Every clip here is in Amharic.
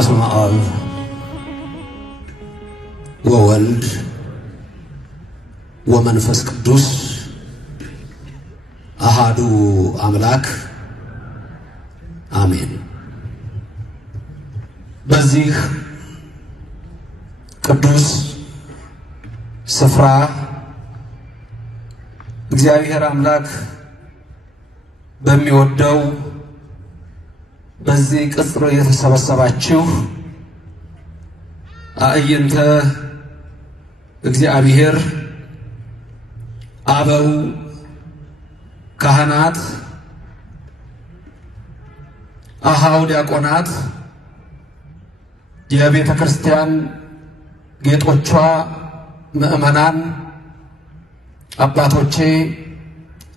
በስመ አብ ወወልድ ወመንፈስ ቅዱስ አሃዱ አምላክ አሜን። በዚህ ቅዱስ ስፍራ እግዚአብሔር አምላክ በሚወደው በዚህ ቅጽር የተሰበሰባችሁ አእይንተ እግዚአብሔር አበው ካህናት አሃው ዲያቆናት የቤተ ክርስቲያን ጌጦቿ ምእመናን አባቶቼ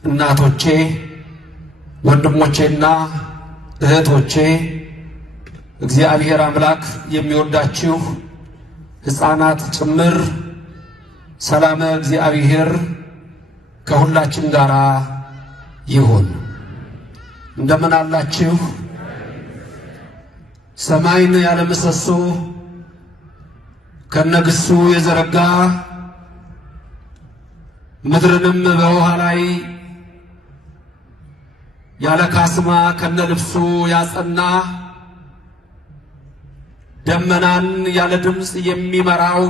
እናቶቼ ወንድሞቼና እህቶቼ እግዚአብሔር አምላክ የሚወዳችሁ ሕፃናት ጭምር ሰላም እግዚአብሔር ከሁላችን ጋር ይሁን። እንደምን አላችሁ? ሰማይን ያለ ምሰሶ ከነግሱ የዘረጋ ምድርንም በውሃ ላይ ያለ ካስማ ከነልብሱ ያጸና ደመናን ያለ ድምጽ የሚመራው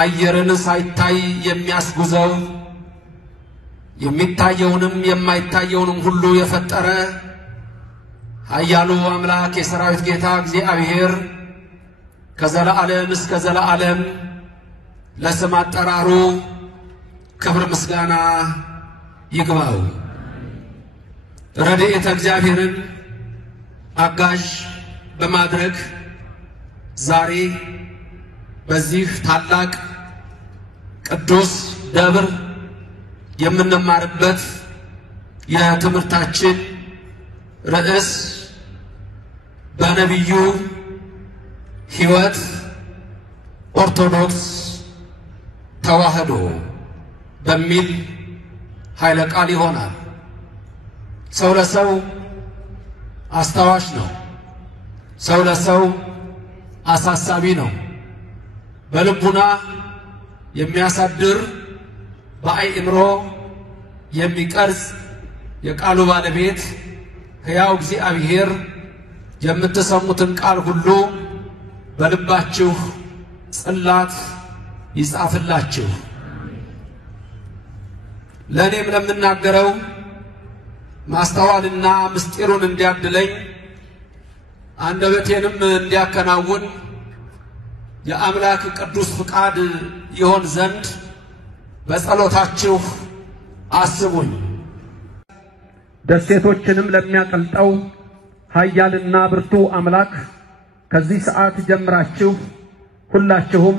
አየርን ሳይታይ የሚያስጉዘው የሚታየውንም የማይታየውንም ሁሉ የፈጠረ ኃያሉ አምላክ የሰራዊት ጌታ እግዚአብሔር ከዘላለም እስከ ዘላለም ለስም አጠራሩ ክብር ምስጋና ይግባው። ረድኤተ እግዚአብሔርን አጋዥ በማድረግ ዛሬ በዚህ ታላቅ ቅዱስ ደብር የምንማርበት የትምህርታችን ርዕስ በነቢዩ ሕይወት ኦርቶዶክስ ተዋህዶ በሚል ኃይለ ቃል ይሆናል። ሰው ለሰው አስታዋሽ ነው። ሰው ለሰው አሳሳቢ ነው። በልቡና የሚያሳድር በአእምሮ የሚቀርጽ የቃሉ ባለቤት ሕያው እግዚአብሔር የምትሰሙትን ቃል ሁሉ በልባችሁ ጽላት ይጻፍላችሁ። ለእኔም ለምናገረው ማስተዋልና ምስጢሩን እንዲያድለኝ አንደበቴንም እንዲያከናውን የአምላክ ቅዱስ ፍቃድ ይሆን ዘንድ በጸሎታችሁ አስቡኝ። ደሴቶችንም ለሚያቀልጠው ኃያልና ብርቱ አምላክ ከዚህ ሰዓት ጀምራችሁ ሁላችሁም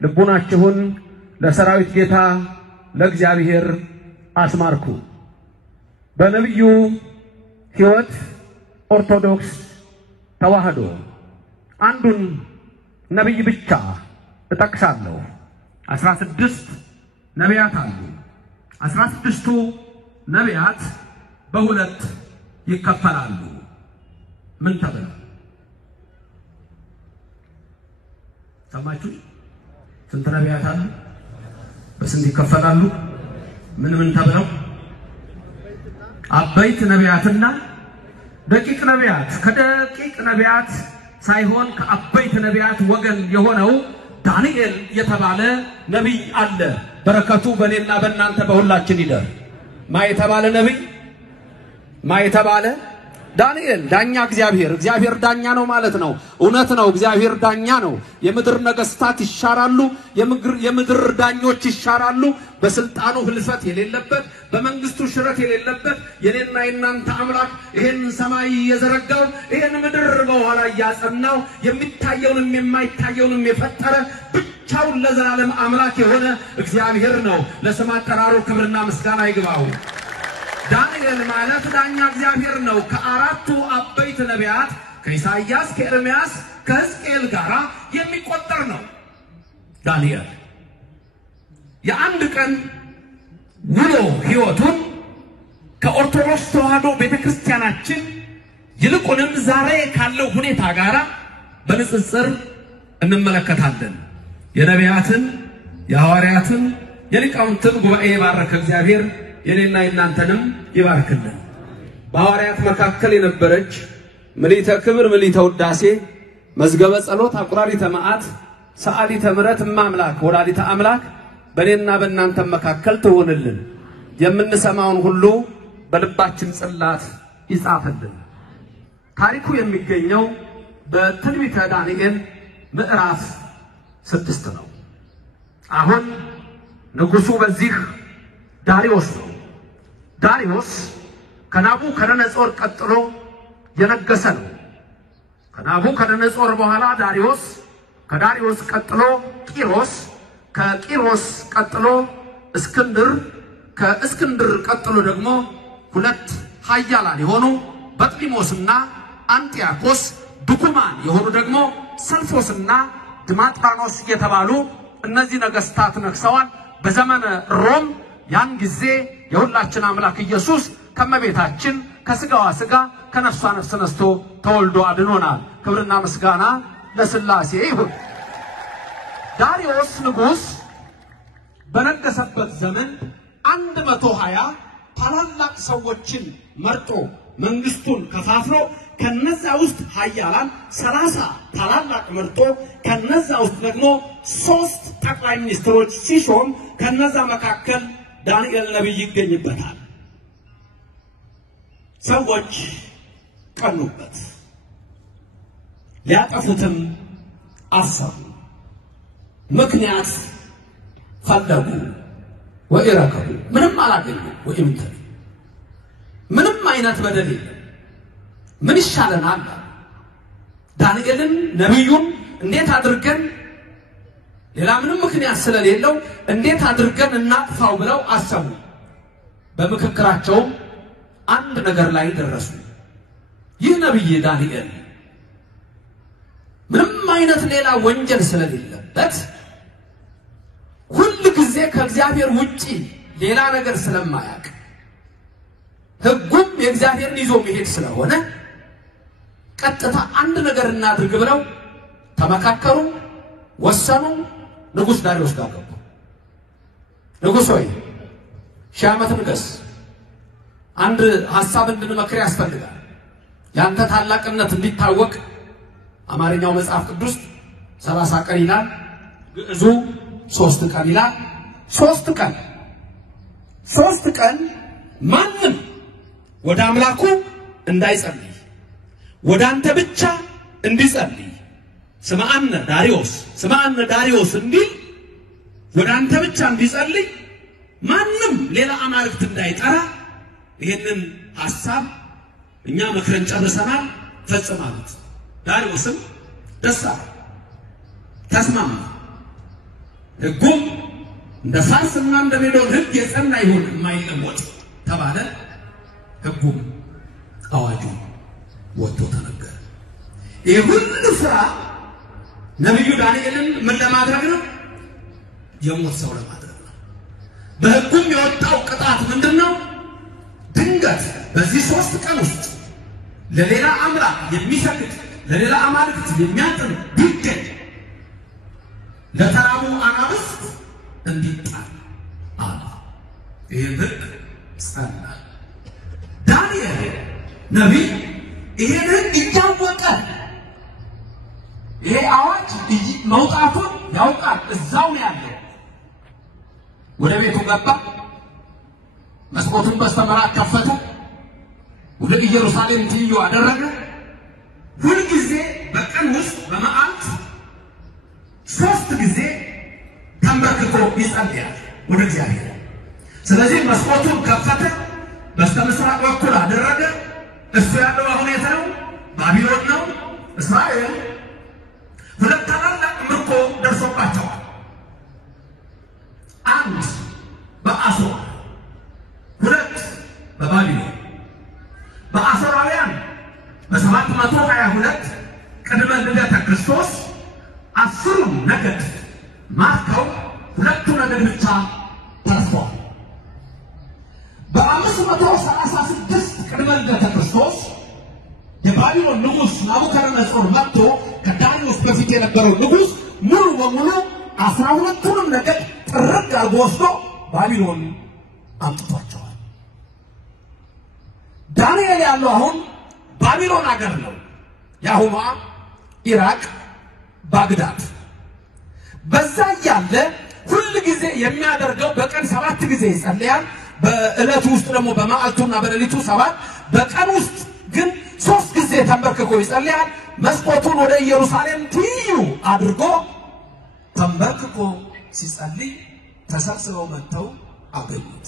ልቡናችሁን ለሰራዊት ጌታ ለእግዚአብሔር አስማርኩ። በነቢዩ ሕይወት ኦርቶዶክስ ተዋህዶ አንዱን ነቢይ ብቻ እጠቅሳለሁ። 16 ነቢያት አሉ። 16ቱ ነቢያት በሁለት ይከፈላሉ። ምን ተብለው ሰማችሁ? ስንት ነቢያት አሉ? በስንት ይከፈላሉ? ምን ተብለው? አበይት ነቢያትና ደቂቅ ነቢያት። ከደቂቅ ነቢያት ሳይሆን ከአበይት ነቢያት ወገን የሆነው ዳንኤል የተባለ ነቢይ አለ። በረከቱ በእኔና በእናንተ በሁላችን ይደር። ማ የተባለ ነቢይ? ማ የተባለ? ዳንኤል። ዳኛ እግዚአብሔር ዳኛ ነው ማለት ነው። እውነት ነው። እግዚአብሔር ዳኛ ነው። የምድር ነገስታት ይሻራሉ፣ የምድር ዳኞች ይሻራሉ። በስልጣኑ ህልፈት የሌለበት፣ በመንግስቱ ሽረት የሌለበት የኔና የናንተ አምላክ ይሄን ሰማይ የዘረጋው ይሄን ምድር በኋላ ያጸናው የሚታየውንም የማይታየውንም የፈጠረ ብቻውን ለዘላለም አምላክ የሆነ እግዚአብሔር ነው። ለስም አጠራሩ ክብርና ምስጋና ይግባው። ዳንኤል ማለት ዳኛ እግዚአብሔር ነው። ከአራቱ አበይት ነቢያት ከኢሳይያስ፣ ከኤርምያስ፣ ከሕዝቅኤል ጋር የሚቆጠር ነው ዳንኤል። የአንድ ቀን ውሎ ሕይወቱን ከኦርቶዶክስ ተዋህዶ ቤተክርስቲያናችን ይልቁንም ዛሬ ካለው ሁኔታ ጋር በንጽጽር እንመለከታለን። የነቢያትን የሐዋርያትን የሊቃውንትን ጉባኤ ባረከ እግዚአብሔር የኔና የናንተንም ይባርክልን። በሐዋርያት መካከል የነበረች ምልዕተ ክብር ምልዕተ ውዳሴ መዝገበ ጸሎት አቁራሪተ መዓት ሰዓሊተ ምሕረት እማምላክ ወላዲተ አምላክ በኔና በእናንተ መካከል ትሆንልን። የምንሰማውን ሁሉ በልባችን ጽላት ይጻፍልን። ታሪኩ የሚገኘው በትንቢተ ዳንኤል ምዕራፍ 6 ነው። አሁን ንጉሱ በዚህ ዳሪዮስ ነው። ዳሪዮስ ከናቡከደነጾር ቀጥሎ የነገሰ ነው። ከናቡከደነጾር በኋላ ዳሪዮስ፣ ከዳሪዮስ ቀጥሎ ቂሮስ፣ ከቂሮስ ቀጥሎ እስክንድር፣ ከእስክንድር ቀጥሎ ደግሞ ሁለት ኃያላን የሆኑ በጥሊሞስና አንጢያኮስ፣ ድኩማን የሆኑ ደግሞ ሰልፎስና ድማጥራኖስ የተባሉ እነዚህ ነገስታት ነግሰዋል። በዘመነ ሮም ያን ጊዜ የሁላችን አምላክ ኢየሱስ ከመቤታችን ከስጋዋ ስጋ ከነፍሷ ነፍስ ነስቶ ተወልዶ አድኖናል። ክብርና ምስጋና ለሥላሴ ይሁን። ዳሪዮስ ንጉስ በነገሰበት ዘመን 120 ታላላቅ ሰዎችን መርጦ መንግስቱን ከፋፍሎ ከነዛ ውስጥ ኃያላን 30 ታላላቅ መርጦ ከነዛ ውስጥ ደግሞ 3 ጠቅላይ ሚኒስትሮች ሲሾም ከነዛ መካከል ዳንኤል ነብይ ይገኝበታል። ሰዎች ቀኑበት፣ ሊያጠፉትም አሰቡ፣ ምክንያት ፈለጉ። ወኢረከቡ ምንም አላገኙ። ወኢምንተሪ ምንም አይነት በደል የለም። ምን ይሻለናል? ዳንኤልን ነብዩን እንዴት አድርገን ሌላ ምንም ምክንያት ስለሌለው እንዴት አድርገን እናጥፋው ብለው አሰቡ። በምክክራቸው አንድ ነገር ላይ ደረሱ። ይህ ነብይ ዳንኤል ምንም አይነት ሌላ ወንጀል ስለሌለበት ሁሉ ጊዜ ከእግዚአብሔር ውጪ ሌላ ነገር ስለማያውቅ ሕጉም የእግዚአብሔርን ይዞ መሄድ ስለሆነ ቀጥታ አንድ ነገር እናድርግ ብለው ተመካከሩ፣ ወሰኑ። ንጉስ ዳሪዮስ ጋር ገቡ። ንጉስ ሆይ 1000 ዓመት ንገስ፣ አንድ ሐሳብ እንድንመክር ያስፈልጋል። ያንተ ታላቅነት እንዲታወቅ አማርኛው መጽሐፍ ቅዱስ 30 ቀን ይላል፣ ግዕዙ 3 ቀን ይላል። 3 ቀን ማንም ወደ አምላኩ እንዳይጸልይ ወደ አንተ ብቻ እንዲጸልይ ስምዐነ ዳሪዮስ እንዲል ወደ አንተ ብቻ እንዲጸልይ ማንም ሌላ አማልክት እንዳይጠራ ይሄንን ሐሳብ እኛ መክረን ጨርሰናል፣ ፈጽማለት። ዳሪዮስም ደስ አለው፣ ተስማማ። ሕጉም እንደ ፋርስና እንደ ሜዶን ሕግ የጸና ይሁን የማይለወጥ ተባለ። ሕጉም አዋጁ ወጥቶ ተነገረ። ይህ ሁሉ ስራ ነብዩ ዳንኤልን ምን ለማድረግ ነው? የሞት ሰው ለማድረግ ነው። በሕጉም የወጣው ቅጣት ምንድነው? ድንገት በዚህ 3 ቀን ውስጥ ለሌላ አምላክ የሚሰግድ ለሌላ አማልክት የሚያጥን ቢገኝ ለተራቡ አናብስት እንዲጣል አለ። ይህ ሕግ ጸና። ዳንኤል ነቢይ ይሄን ሕግ እያወቀ ይሄ አዋጅ መውጣቱን ያውቃል። እዛው ነው ያለው። ወደ ቤቱ ገባ፣ መስኮቱን በስተመራቅ ከፈተ፣ ወደ ኢየሩሳሌም ትይዩ አደረገ። ሁሉ ጊዜ በቀን ውስጥ በመዓልት 3 ጊዜ ተንበርክኮ ይጸልያል ወደ እግዚአብሔር። ስለዚህ መስኮቱን ከፈተ፣ በስተምስራቅ በኩል አደረገ። እሱ ያለው አሁን የት ነው? ባቢሎን ነው። እስራኤል 2 ታላላቅ ምርኮ ደርሶባቸዋል። 1 በአሦር፣ 2 በባቢሎን። በአሦራውያን በ722 ቅድመ ልደተ ክርስቶስ 10 ነገድ ማርከው 2 ነገድ ብቻ ተርፈዋል። በ536 ቅድመ ልደተ ክርስቶስ የባቢሎን ንጉስ ናቡከደነጾር መጥቶ ከዳሪዮስ በፊት የነበረው ንጉስ ሙሉ በሙሉ 12ቱንም ነገድ ጥርግ አድርጎ ወስዶ ባቢሎን አምጥቷቸዋል። ዳንኤል ያለው አሁን ባቢሎን ሀገር ነው፣ የአሁኗ ኢራቅ ባግዳድ። በዛ ያለ ሁሉ ጊዜ የሚያደርገው በቀን 7 ጊዜ ይጸልያል። በእለቱ ውስጥ ደግሞ በመዓልቱና በሌሊቱ 7፣ በቀን ውስጥ ግን 3 ጊዜ ተንበርክኮ ይጸልያል። መስኮቱን ወደ ኢየሩሳሌም ትይዩ አድርጎ ተንበርክኮ ሲጸልይ ተሰብስበው መጥተው አገኙት።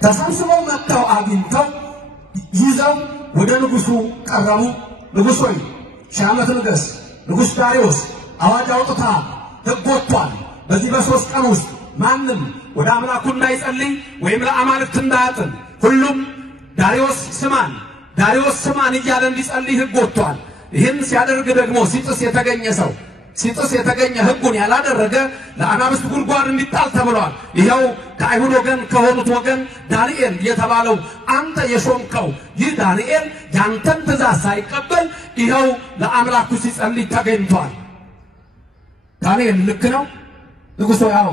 ተሰብስበው መጥተው አግኝተው ይዘው ወደ ንጉሱ ቀረቡ። ንጉሥ ሆይ ሺህ ዓመት ንገስ። ንጉሥ ዳሪዮስ አዋጅ አውጥተሃል፣ ሕግ ወጥቷል። በዚህ በ3 ቀን ውስጥ ማንም ወደ አምላኩ እንዳይጸልይ ወይም ለአማልክት እንዳያጥን ሁሉም ዳሪዮስ ስማን እያለ እንዲጸልይ ሕግ ወጥቷል። ይህን ሲያደርግ ደግሞ ሲጥስ የተገኘ ሕጉን ያላደረገ ለአናብስት ጉድጓድ እንዲጣል ተብሏል። ይኸው ከአይሁድ ወገን ከሆኑት ወገን ዳንኤል የተባለው አንተ የሾምከው ይህ ዳንኤል ያንተን ትእዛዝ ሳይቀበል ይኸው ለአምላኩ ሲጸልይ ተገኝቷል። ዳንኤል ልክ ነው? ንጉሡ ያው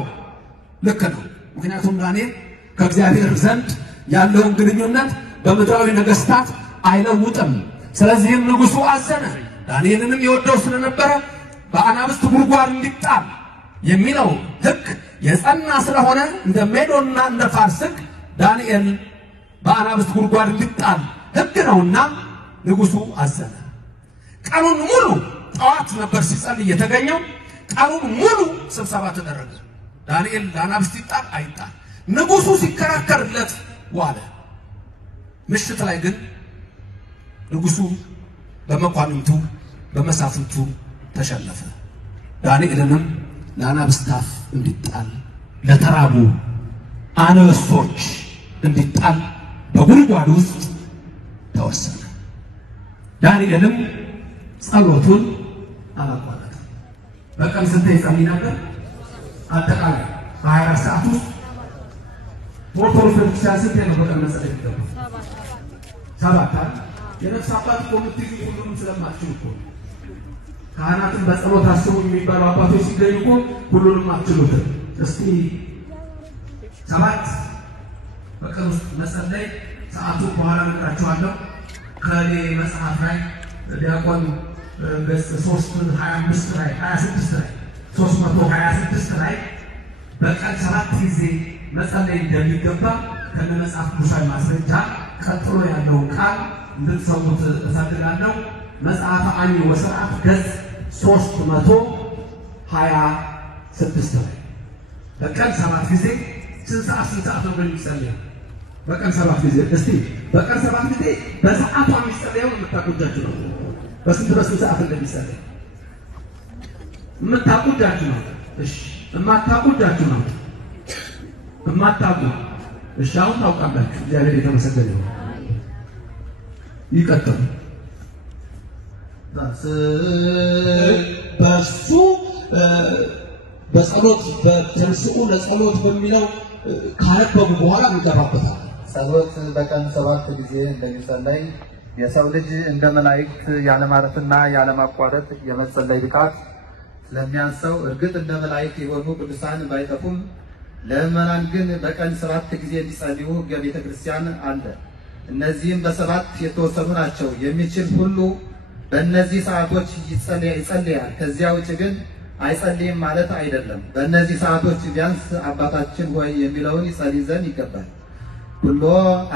ልክ ነው። ምክንያቱም ዳንኤል ከእግዚአብሔር ዘንድ ያለውን ግንኙነት በምድራዊ ነገስታት አይለውጥም። ስለዚህም ንጉሡ አዘነ። ዳንኤልንም ይወደው ስለነበረ በአናብስት ጉድጓድ እንዲጣል የሚለው ሕግ የጸና ስለሆነ እንደ ሜዶንና እንደ ፋርስ ዳንኤል በአናብስት ጉድጓድ እንዲጣል ሕግ ነውና ንጉሡ አዘነ። ቀኑን ሙሉ ጠዋት ነበር ሲጸልይ የተገኘው። ቀኑን ሙሉ ስብሰባ ተደረገ። ዳንኤል ለአናብስት ይጣል አይጣል ንጉሡ ሲከራከርለት ዋለ። ምሽት ላይ ግን ንጉሡ በመኳንንቱ በመሳፍንቱ ተሸነፈ። ዳንኤልንም ለአናብስት አፍ እንዲጣል ለተራቡ አንበሶች እንዲጣል በጉድጓድ ውስጥ ተወሰነ። ዳንኤልም ጸሎቱን አላቋረጠም። በቀን ስንት ይጸልይ ነበር? አጠቃላይ በ24 ሰዓት ውስጥ ኦርቶዶክስ ቤተክርስቲያን ስንት ነው በቀን መጸለይ ይገባል? 7። የነፍስ አባት ኮሚቴ ሁሉንም ስለማትችሉ እኮ ካህናትን በጸሎት አስቡ የሚባሉ አባቶች ሲገኙ እኮ ሁሉንም አትችሉትም። እስቲ 7 በቀን ውስጥ መጸለይ ሰዓቱ በኋላ እነግራችኋለሁ። ከኔ መጽሐፍ ላይ ዲያቆን ገጽ 325 ላይ 26 ላይ 326 ላይ በቀን 7 ጊዜ መጸለይ እንደሚገባ ከነ መጽሐፍ ቅዱሳዊ ማስረጃ ቀጥሎ ያለው ቃል እንድትሰሙት እፈልጋለሁ። መጽሐፈ አኒ ወሥርዓት ገጽ 326 ላይ በቀን 7 ጊዜ ስንት ሰዓት ነው የሚጸለየው? በቀን 7 ጊዜ። እስቲ በቀን 7 ጊዜ በሰዓቱ የሚጸለየው የምታውቁጃችሁ ነው። በስንት ሰዓት እንደሚጸለይ የምታውቁጃችሁ ነው። እሺ የማታውቁጃችሁ ነው። የማታውቁ እሺ አሁን ታውቃላችሁ። እግዚአብሔር የተመሰገነ ይሁን። ይቀጥል። በሱ በጸሎት በተንስኡ ለጸሎት በሚለው ካነበቡ በኋላ እንገባበታል። ጸሎት በቀን 7 ጊዜ እንደሚጸለይ የሰው ልጅ እንደ መላእክት ያለማረፍና ያለማቋረጥ የመጸለይ ብቃት ስለሚያንሰው እርግጥ እንደ መላእክት የሆኑ ቅዱሳን ባይጠፉም ለምእመናን ግን በቀን 7 ጊዜ እንዲጸልዩ ሕገ ቤተ ክርስቲያን አለ። እነዚህም በ7 የተወሰኑ ናቸው። የሚችል ሁሉ በእነዚህ ሰዓቶች ይጸልያል። ከዚያ ውጭ ግን አይጸልይም ማለት አይደለም። በእነዚህ ሰዓቶች ቢያንስ አባታችን ሆይ የሚለውን ይጸልይ ዘንድ ይገባል። ኩሎ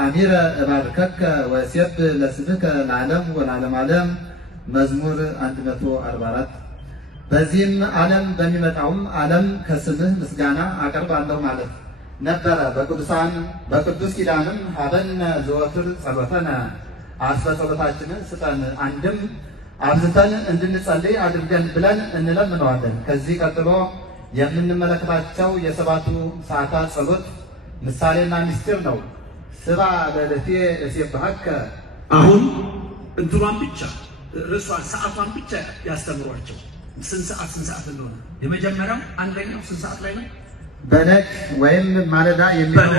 አሚረ እባርከከ ወእሴብ ለስምከ ለዓለም ወለዓለመ ዓለም መዝሙር 144። በዚህም ዓለም በሚመጣውም ዓለም ከስምህ ምስጋና አቀርባለሁ ማለት ነበረ። በቅዱስ ኪዳንም ሀበነ ዘወትር ጸሎተነ አስበ ጸሎታችንን ስጠን፣ አንድም አብዝተን እንድንጸልይ አድርገን ብለን እንለምነዋለን። ከዚህ ቀጥሎ የምንመለከታቸው የ7ቱ ሰዓታት ጸሎት ምሳሌና ምስጢር ነው። ስባ ለለቴ እሴብሐከ። አሁን እንትኗን ብቻ ርዕሷን ሰዓቷን ብቻ ያስተምሯቸው። ስንት ሰዓት እንደሆነ የመጀመሪያው አንደኛው ስንት ሰዓት ላይ ነው? በነግ ወይም ማለዳ የሚለው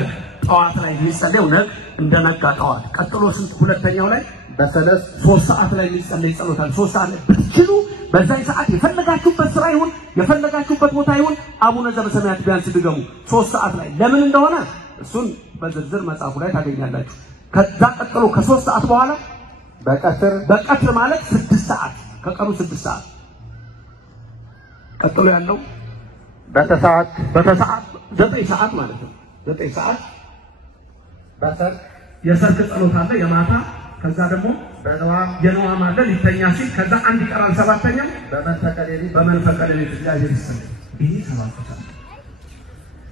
ጠዋት ላይ የሚጸለየው ነግ እንደነጋ ጠዋት። ቀጥሎ ስንት? ሁለተኛው ላይ በሰለስት 3 ሰዓት ላይ የሚጸለይ ጸሎት አለ። 3 ሰዓት ብትችሉ በዛይ ሰዓት የፈለጋችሁበት ስራ ይሁን የፈለጋችሁበት ቦታ ይሁን አቡነ ዘበሰማያት ቢያንስ ድገሙ 3 ሰዓት ላይ። ለምን እንደሆነ እሱን በዝርዝር መጽሐፉ ላይ ታገኛላችሁ። ከዛ ቀጥሎ ከ3 ሰዓት በኋላ በቀትር ማለት 6 ሰዓት ከቀኑ 6 ሰዓት ቀጥሎ ያለው በተሰዓት 9 ሰዓት ማለት ነው። 9 ሰዓት የሰርክ ጸሎት አለ የማታ። ከዛ ደግሞ የነዋም አለ ሊተኛ ሲል። ከዛ አንድ ይቀራል 7ኛው በመንፈቀ ሌሊት እግዚአብሔር ይሰለኝ። ይሄ 7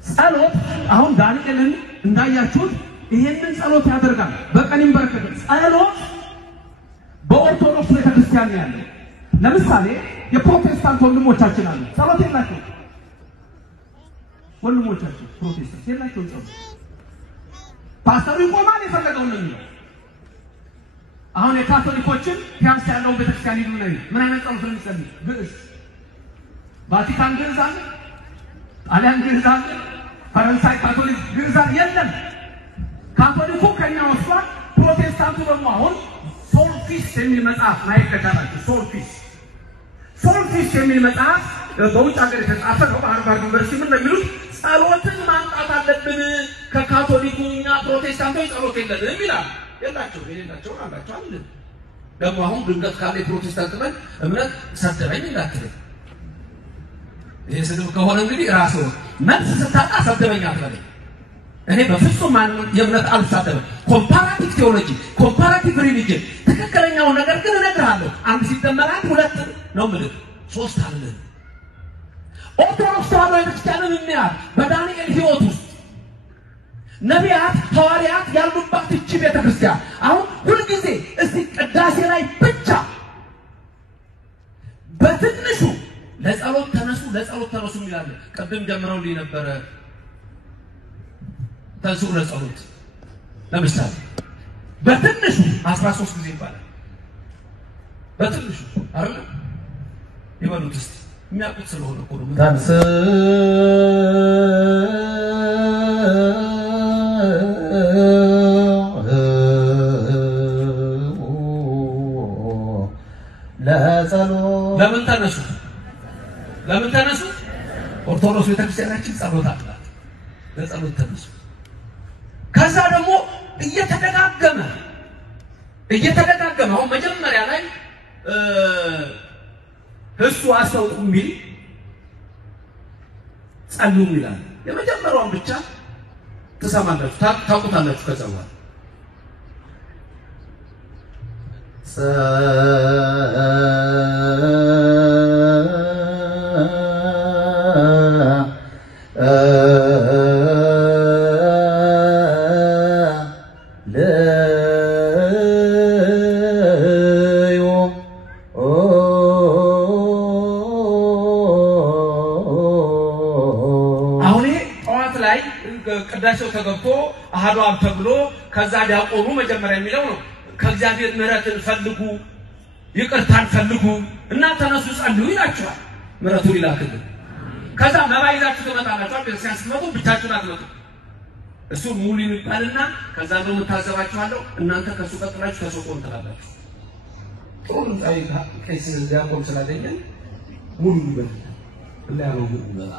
ጸሎት። አሁን ዳንኤልን እንዳያችሁት ይሄንን ጸሎት ያደርጋል። በቀን ይንበረከክ ጸሎት በኦርቶዶክስ ቤተክርስቲያን ያለ። ለምሳሌ የፕሮቴስታንት ወንድሞቻችን አሉ ጸሎት የላቸው። ወንድሞቻችን ፕሮቴስታንት የላቸው ጸሎት። ፓስተሩ ይቆማል የፈለገውን ነው የሚለው። አሁን የካቶሊኮችን ፒያንስ ያለውን ቤተክርስቲያን ይሉ ነው ምን አይነት ጸሎት ነው የሚጸልይ? ግዕዝ ቫቲካን ግዕዝ አለ፣ ጣሊያን ግዕዝ አለ፣ ፈረንሳይ ካቶሊክ ግዕዝ አለ። የለም ካቶሊኩ ከኛ ወስዷል። ፕሮቴስታንቱ ደግሞ አሁን ሶልፊስ የሚል መጽሐፍ ማየት ከቻላችሁ ሶልፊስ የሚል መጽሐፍ በውጭ ሀገር የተጻፈ ነው። በሃርቫርድ ዩኒቨርሲቲ ምን እንደሚሉት ጸሎትን ማምጣት አለብን ከካቶሊኩ። እኛ ፕሮቴስታንቶች ጸሎት የለንም ይላል። የሌላቸው አላቸው አለ። ደግሞ አሁን ድንገት ካለ ፕሮቴስታንት እምነት ሰደበኝ እንዳትል። ይሄ ስድብ ከሆነ እንግዲህ ራሱ መልስ ስታጣ ሰደበኝ አትበለኝ። እኔ በፍጹም የእምነት አልሳደብም። ኮምፓራቲቭ ቴዎሎጂ ኮምፓራቲቭ ሪሊጅን ትክክለኛው ነገር ግን እነግርሃለሁ። 1 ሲደመር 1 2 ነው ማለት 3 አለ። ኦርቶዶክስ ተዋሕዶ ቤተክርስቲያንን እንያት። በዳንኤል ሕይወት ውስጥ ነቢያት ሐዋርያት ያሉባት እቺ ቤተክርስቲያን አሁን ሁልጊዜ እስቲ ቅዳሴ ላይ ብቻ በትንሹ ለጸሎት ተነሱ ይላል። ቀደም ጀምረውልኝ ነበረ ተንሱ ለጸሎት ለምሳሌ በትንሹ 13 ጊዜ ይባላል። በትንሹ አይደል ይበሉት እስቲ የሚያውቁት ስለሆነ እኮ ነው። ተንስ ለጸሎት ለምን ተነሱ? ኦርቶዶክስ ቤተክርስቲያናችን ጸሎት አላት። ለጸሎት ተነሱ። ከዛ ደግሞ እየተደጋገመ አሁን መጀመሪያ ላይ እሱ አስተውጡ የሚል ጸልዩ ይላል። የመጀመሪያውን ብቻ ትሰማላችሁ ታውቁታላችሁ። ከዛ በኋላ ቅዳሴው ተገብቶ አሐዱ አብ ተብሎ ከዛ ዲያቆኑ መጀመሪያ የሚለው ነው ከእግዚአብሔር ምሕረትን ፈልጉ ይቅርታን ፈልጉ እና ተነሱ ጸልዩ ይላችኋል። ምሕረቱን ይላክልን። ከዛ መባ ይዛችሁ ትመጣላችሁ። ቤተክርስቲያን ስትመጡ ብቻችሁን አትመጡ። እሱ ሙሉ ይባልና ከዛ ነው የምታዘባችኋለሁ። እናንተ ከሱ ቀጥላችሁ ተሰቆን ትላላችሁ። ጥሩ እንጣይ ከስ ዲያቆን ስላገኘን ሙሉ ይበል ለያለው ይበላ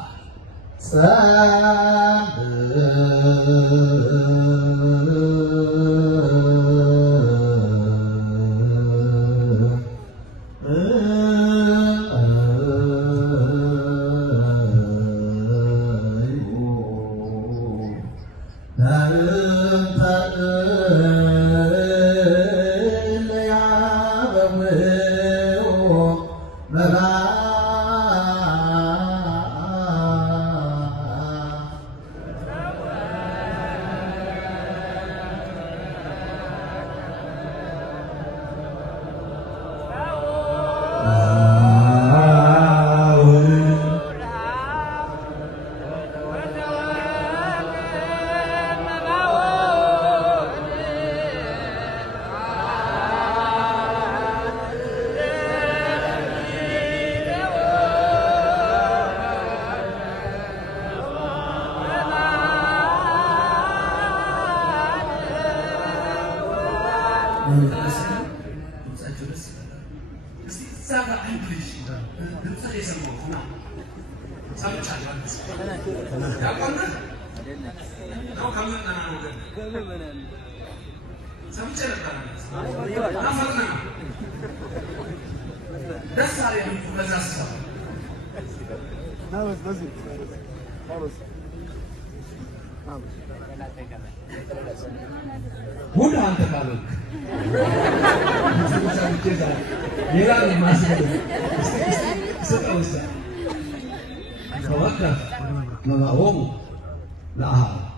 Udah antar kalau Mira más Ustaz. Tawakal mawawong laah.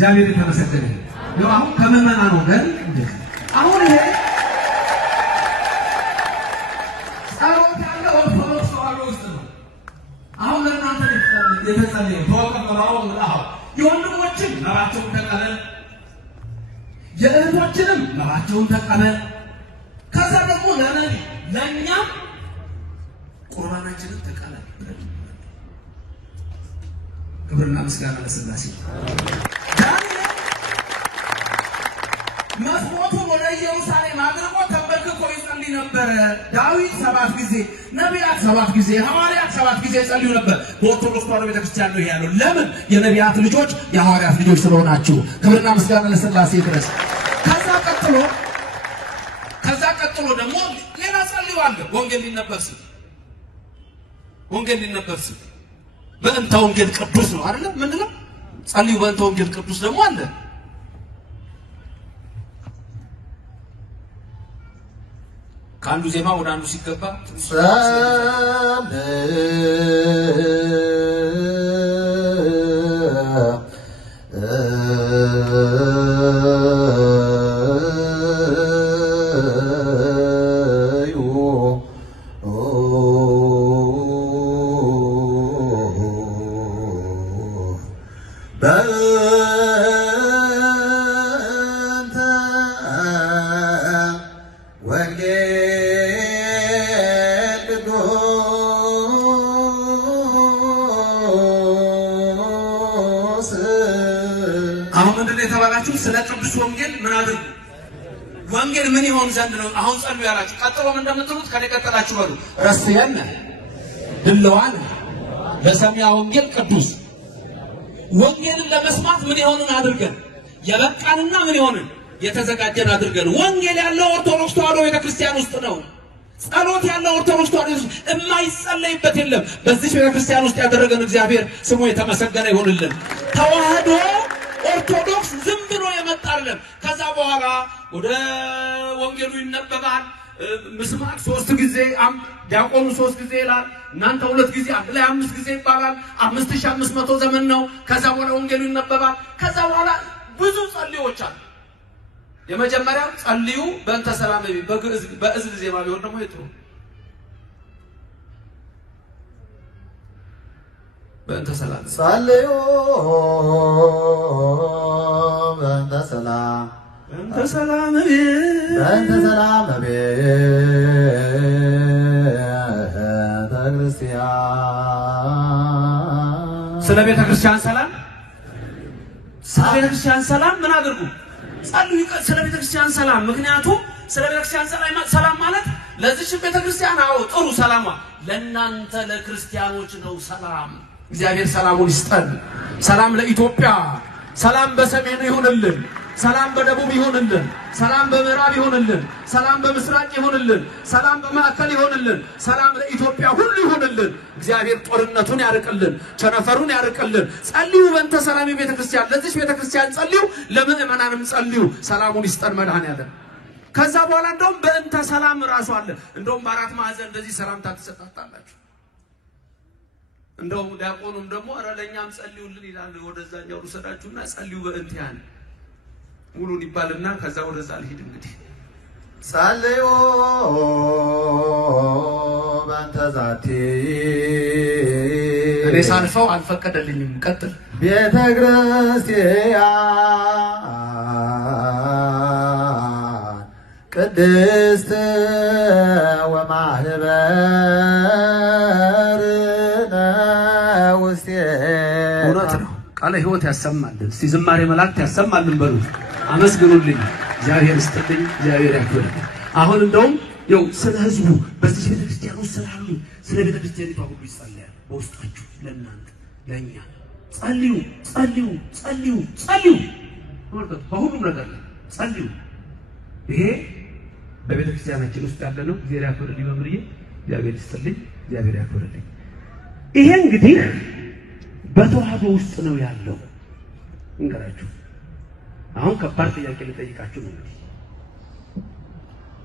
እግዚአብሔር የተመሰገነ ነው። አሁን ከመመናኑ ጋር አሁን ይሄ ጸሎት ያለው ኦርቶዶክስ ተዋሕዶ ውስጥ ነው። አሁን ለእናንተ የተጸለየው ተወቀበላው ነው። የወንድሞችን መባቸውን ተቀበል፣ የእህቶችንም መባቸውን ተቀበል። ከዛ ደግሞ ለእኛም ቁርባናችንን ተቀበል። ክብርና ምስጋና ለሥላሴ። መስዋዕቱን ወደ ኢየሩሳሌም አድርጎ ተንበርክኮ ይጸልይ ነበር። ዳዊት 7 ጊዜ፣ ነቢያት 7 ጊዜ፣ ሐዋርያት 7 ጊዜ ይጸልዩ ነበር። በኦርቶዶክስ ተዋሕዶ ቤተክርስቲያን ነው ያለው። ለምን? የነቢያት ልጆች የሐዋርያት ልጆች ስለሆናችሁ። ክብርና ምስጋና ለሥላሴ ድረስ። ከዛ ቀጥሎ ደግሞ ሌላ ጸልዩ አለ። ወንጌል ሊነበብ ሲል በእንተ ወንጌል ቅዱስ ነው አይደል? ምንድነው ጸልዩ? በእንተ ወንጌል ቅዱስ ደግሞ አለ። ከአንዱ ዜማ ወደ አንዱ ሲገባ ስለ ቅዱስ ወንጌል ምን አድርጉ? ወንጌል ምን ይሆን ዘንድ ነው አሁን ጸልዩ ያላችሁ? ቀጥሎ ምን እንደምትሉት ከኔ ቀጥላችሁ በሉ። ረስየነ ድልዋን በሰሚያ ወንጌል ቅዱስ። ወንጌልን ለመስማት ምን ይሆንን አድርገን የበቃንና ምን ይሆንን የተዘጋጀን አድርገን። ወንጌል ያለው ኦርቶዶክስ ተዋሕዶ ቤተክርስቲያን ውስጥ ነው። ጸሎት ያለው ኦርቶዶክስ ተዋሕዶ የማይጸለይበት የለም። በዚህ ቤተክርስቲያን ውስጥ ያደረገን እግዚአብሔር ስሙ የተመሰገነ ይሁንልን። ተዋሕዶ ኦርቶዶክስ ዝም ብሎ የመጣ አይደለም። ከዛ በኋላ ወደ ወንጌሉ ይነበባል። ምስማዕ 3 ጊዜ፣ ዲያቆኑ 3 ጊዜ ይላል። እናንተ 2 ጊዜ፣ አንድ ላይ 5 ጊዜ ይባላል። 5500 ዘመን ነው። ከዛ በኋላ ወንጌሉ ይነበባል። ከዛ በኋላ ብዙ ጸልዮች አሉ። የመጀመሪያው ጸልዩ በእንተ ሰላም በእዝል ዜማ ቢሆን ደግሞ ይጥሩ በእንተ ሰላም ጸልዩ በእንተ ሰላም ስለ ቤተ ክርስቲያን ሰላም ምን አድርጉ? ጸልዩ ስለ ቤተ ክርስቲያን ሰላም። ምክንያቱም ስለ ቤተ ክርስቲያን ሰላም ማለት ለዚህ ቤተ ክርስቲያን ጥሩ ሰላም ለእናንተ ለክርስቲያኖች ነው ሰላም። እግዚአብሔር ሰላሙን ይስጠን። ሰላም ለኢትዮጵያ፣ ሰላም በሰሜኑ ይሁንልን፣ ሰላም በደቡብ ይሆንልን፣ ሰላም በምዕራብ ይሆንልን፣ ሰላም በምስራቅ ይሆንልን፣ ሰላም በማዕከል ይሆንልን፣ ሰላም ለኢትዮጵያ ሁሉ ይሆንልን። እግዚአብሔር ጦርነቱን ያርቅልን፣ ቸነፈሩን ያርቅልን። ጸልዩ በእንተ ሰላም ቤተክርስቲያን፣ ለዚህ ቤተክርስቲያን ጸልዩ፣ ለምእመናንም ጸልዩ። ሰላሙን ይስጠን መድኃኔዓለም። ከዛ በኋላ እንደውም በእንተ ሰላም ራሱ አለ። እንደውም በአራት ማዕዘን እንደዚህ ሰላምታ ተሰጣጣላችሁ። እንደውም ዲያቆኑም ደግሞ ኧረ ለኛም ጸልዩልን ይላል። ወደዛኛው ልሰዳችሁና ጸልዩ በእንቲያን ሙሉን ይባልና ከዛ ወደዛ ልሂድ። እንግዲህ ጸልዩ በእንተ ዛቲ እኔ ሳልፈው አልፈቀደልኝም። ቀጥል። ቤተ ክርስቲያን ቅድስት ወማህበርነ ውስቴታ። እውነት ነው። ቃለ ሕይወት ያሰማልን። እስቲ ዝማሬ መላእክት ያሰማልን በሉ። አመስግኑልኝ። እግዚአብሔር ይስጥልኝ፣ እግዚአብሔር ያክብርልኝ። አሁን እንደውም ያው ስለ ህዝቡ በዚህ ቤተክርስቲያን ውስጥ ስላሉ ስለ ቤተክርስቲያኒቷ ሁሉ ይጸልያል። በውስጣችሁ ለእናንተ ለእኛ ጸልዩ ጸልዩ ጸልዩ ጸልዩ። በሁሉም ነገር ላይ ጸልዩ። ይሄ በቤተክርስቲያናችን ውስጥ ያለ ነው። እግዚአብሔር ያክብርልኝ መምህርዬ፣ እግዚአብሔር ይስጥልኝ፣ እግዚአብሔር ያክብርልኝ። ይሄ እንግዲህ በተዋህዶ ውስጥ ነው ያለው። እንገራችሁ አሁን ከባድ ጥያቄ ልጠይቃችሁ ነው። እንግዲህ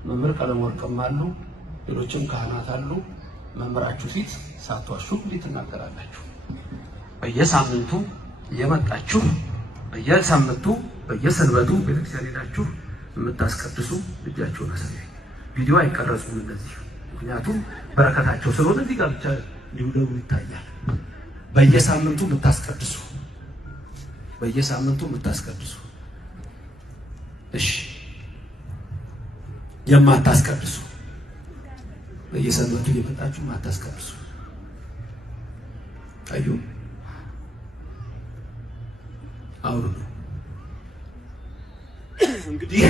መምህር ቀለመወርቅም አሉ፣ ሌሎችም ካህናት አሉ። መምህራችሁ ፊት ሳትዋሹ እንዴት ትናገራላችሁ? በየሳምንቱ እየመጣችሁ በየሳምንቱ በየሰንበቱ ቤተክርስቲያን ሄዳችሁ የምታስቀድሱ እጃችሁን አሳዩኝ። ቪዲዮ አይቀረጹም እንደዚህ፣ ምክንያቱም በረከታቸው ስለሆነ እዚህ ጋር ብቻ እንዲሁ ደግሞ ይታያል። በየሳምንቱ የምታስቀድሱ በየሳምንቱ የምታስቀድሱ እሺ፣ የማታስቀድሱ በየሰንበቱ እየመጣችሁ የማታስቀድሱ አዩ አውሩ ነው። እንግዲህ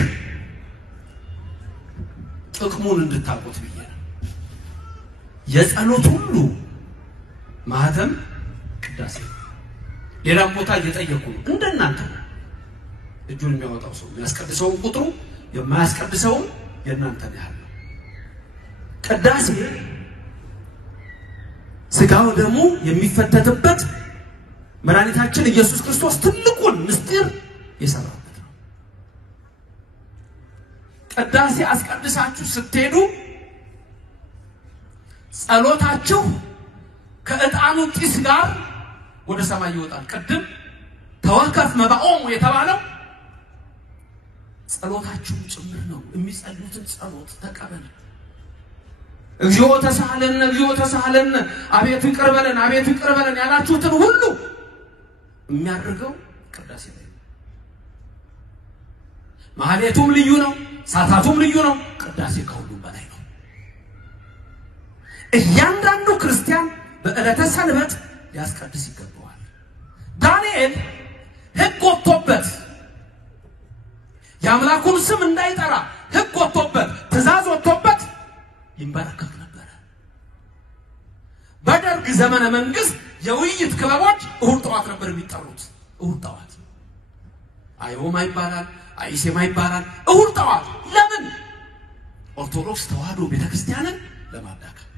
ጥቅሙን እንድታውቁት ብዬ ነው። የጸሎት ሁሉ ማህተም ቅዳሴ ነው። ሌላም ቦታ እየጠየቁ ነው እንደናንተ እጁን የሚያወጣው ሰው የሚያስቀድሰው ቁጥሩ የማያስቀድሰው የእናንተ ነው ያለው። ቅዳሴ ስጋው ደግሞ የሚፈተትበት መድኃኒታችን ኢየሱስ ክርስቶስ ትልቁን ምስጢር የሰራበት ነው። ቅዳሴ አስቀድሳችሁ ስትሄዱ ጸሎታችሁ ከዕጣኑ ጢስ ጋር ወደ ሰማይ ይወጣል። ቅድም ተወከፍ መባኦሙ የተባለው ጸሎታችሁ ጭምር ነው። የሚጸልዩትን ጸሎት ተቀበል። እግዚኦ ተሳሃለን እግዚኦ ተሳሃለን፣ አቤቱ ይቅር በለን አቤቱ ይቅር በለን ያላችሁትን ሁሉ የሚያደርገው ቅዳሴ ላይ ነው። ማህሌቱም ልዩ ነው፣ ሳታቱም ልዩ ነው። ቅዳሴ ከሁሉም በላይ ነው። እያንዳንዱ ክርስቲያን በዕለተ ሰንበት ሊያስቀድስ ይገባዋል። ዳንኤል ሕግ ወጥቶበት የአምላኩን ስም እንዳይጠራ ሕግ ወጥቶበት ትእዛዝ ወጥቶበት ይንበረከክ ነበረ። በደርግ ዘመነ መንግስት የውይይት ክበቦች እሁድ ጠዋት ነበር የሚጠሩት። እሁድ ጠዋት አይሆማ ይባላል፣ አይሴማ ይባላል። እሁድ ጠዋት ለምን? ኦርቶዶክስ ተዋህዶ ቤተክርስቲያንን ለማዳከም።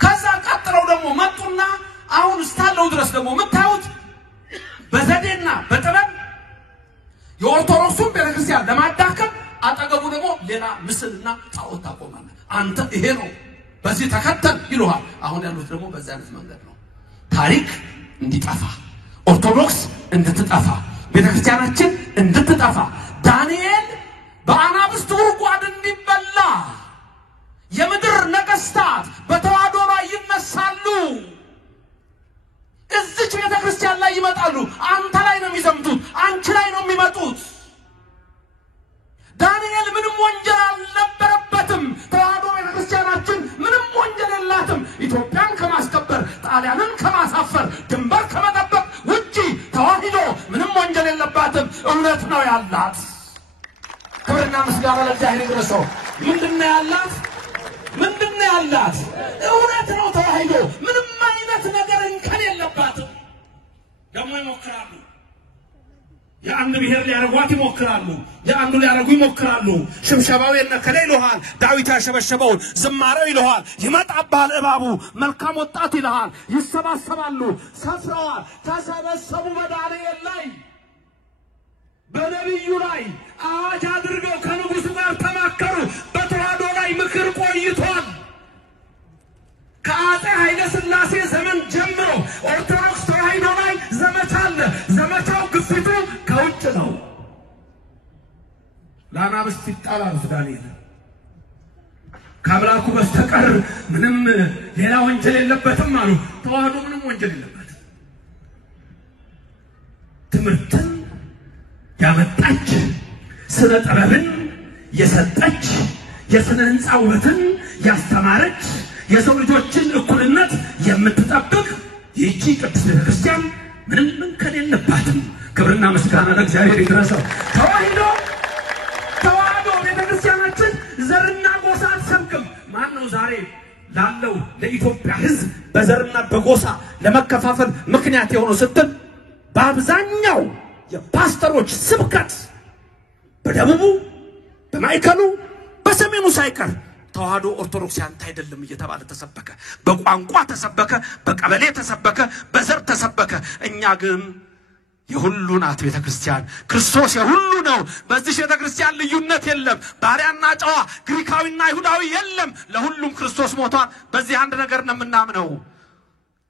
ከዛ ቀጥለው ደግሞ መጡና አሁን እስካለው ድረስ ደግሞ የምታዩት በዘዴና በጥበብ የኦርቶዶክሱን ቤተክርስቲያን ለማዳከም አጠገቡ ደግሞ ሌላ ምስልና ጣዖት ታቆማለ። አንተ ይሄ ነው በዚህ ተከተል ይሉሃል። አሁን ያሉት ደግሞ በዛ አይነት መንገድ ነው። ታሪክ እንዲጠፋ፣ ኦርቶዶክስ እንድትጠፋ፣ ቤተክርስቲያናችን እንድትጠፋ፣ ዳንኤል በአናብስት ጉድጓድ እንዲበላ የምድር ነገስታት በተዋህዶ ላይ ይነሳሉ። እዚች ቤተክርስቲያን ላይ ይመጣሉ። አንተ ላይ ነው የሚዘምቱት፣ አንቺ ላይ ነው የሚመጡት። ዳንኤል ምንም ወንጀል አልነበረበትም። ተዋህዶ ቤተክርስቲያናችን ምንም ወንጀል የላትም። ኢትዮጵያን ከማስከበር ጣሊያንን ከማሳፈር ድንበር ከመጠበቅ ውጪ ተዋህዶ ምንም ወንጀል የለባትም። እውነት ነው ያላት። ክብርና ምስጋና ለእግዚአብሔር ይድረሰው። ምንድነው ያላት? ምንድነው ያላት? እውነት ነው። ተዋህዶ ምንም አይነት ነገር እንከን የለባትም። ደግሞ ይሞክራሉ። የአንድ ብሔር ሊያረጓት ይሞክራሉ የአንዱ ሊያረጉ ይሞክራሉ ሽምሸባው የነከለ ይልሃል ዳዊት ያሸበሸበው ዝማሬው ይልሃል ይመጣባል እባቡ መልካም ወጣት ይልሃል ይሰባሰባሉ ሰፍረዋል ተሰበሰቡ በዳንኤል ላይ በነብዩ ላይ አዋጅ አድርገው ከንጉሱ ጋር ተማከሩ በተዋሕዶ ላይ ምክር ቆይቷል ከአፄ ኃይለ ሥላሴ ዘመን ጀምሮ ኦርቶዶክስ ተዋሕዶ ላይ ዘመቻ አለ ዘመቻው ግፊቱ ከውጭ ነው ለአናብስት ይጣላል ዳንኤል ከአምላኩ በስተቀር ምንም ሌላ ወንጀል የለበትም አሉ ተዋሕዶ ምንም ወንጀል የለበትም ትምህርትን ያመጣች ስነ ጥበብን የሰጠች የስነ ህንጻ ውበትን ያስተማረች የሰው ልጆችን እኩልነት የምትጠብቅ ይህቺ ቅድስት ቤተክርስቲያን ምንም እንከን የለባትም ክብርና ምስጋና ለእግዚአብሔር ይድረሰው ተዋሕዶ ቤተክርስቲያናችን ዘርና ጎሳ አትሰብክም ማነው ዛሬ ላለው ለኢትዮጵያ ህዝብ በዘርና በጎሳ ለመከፋፈል ምክንያት የሆነው ስትል በአብዛኛው የፓስተሮች ስብከት በደቡቡ በማይከሉ በሰሜኑ ሳይቀር ተዋሕዶ ኦርቶዶክስ ያንተ አይደለም እየተባለ ተሰበከ በቋንቋ ተሰበከ በቀበሌ ተሰበከ በዘር ተሰበከ እኛ ግን የሁሉ ናት ቤተክርስቲያን ክርስቶስ የሁሉ ነው በዚህ ቤተክርስቲያን ልዩነት የለም ባሪያና ጨዋ ግሪካዊና ይሁዳዊ የለም ለሁሉም ክርስቶስ ሞቷል በዚህ አንድ ነገር ነው የምናምነው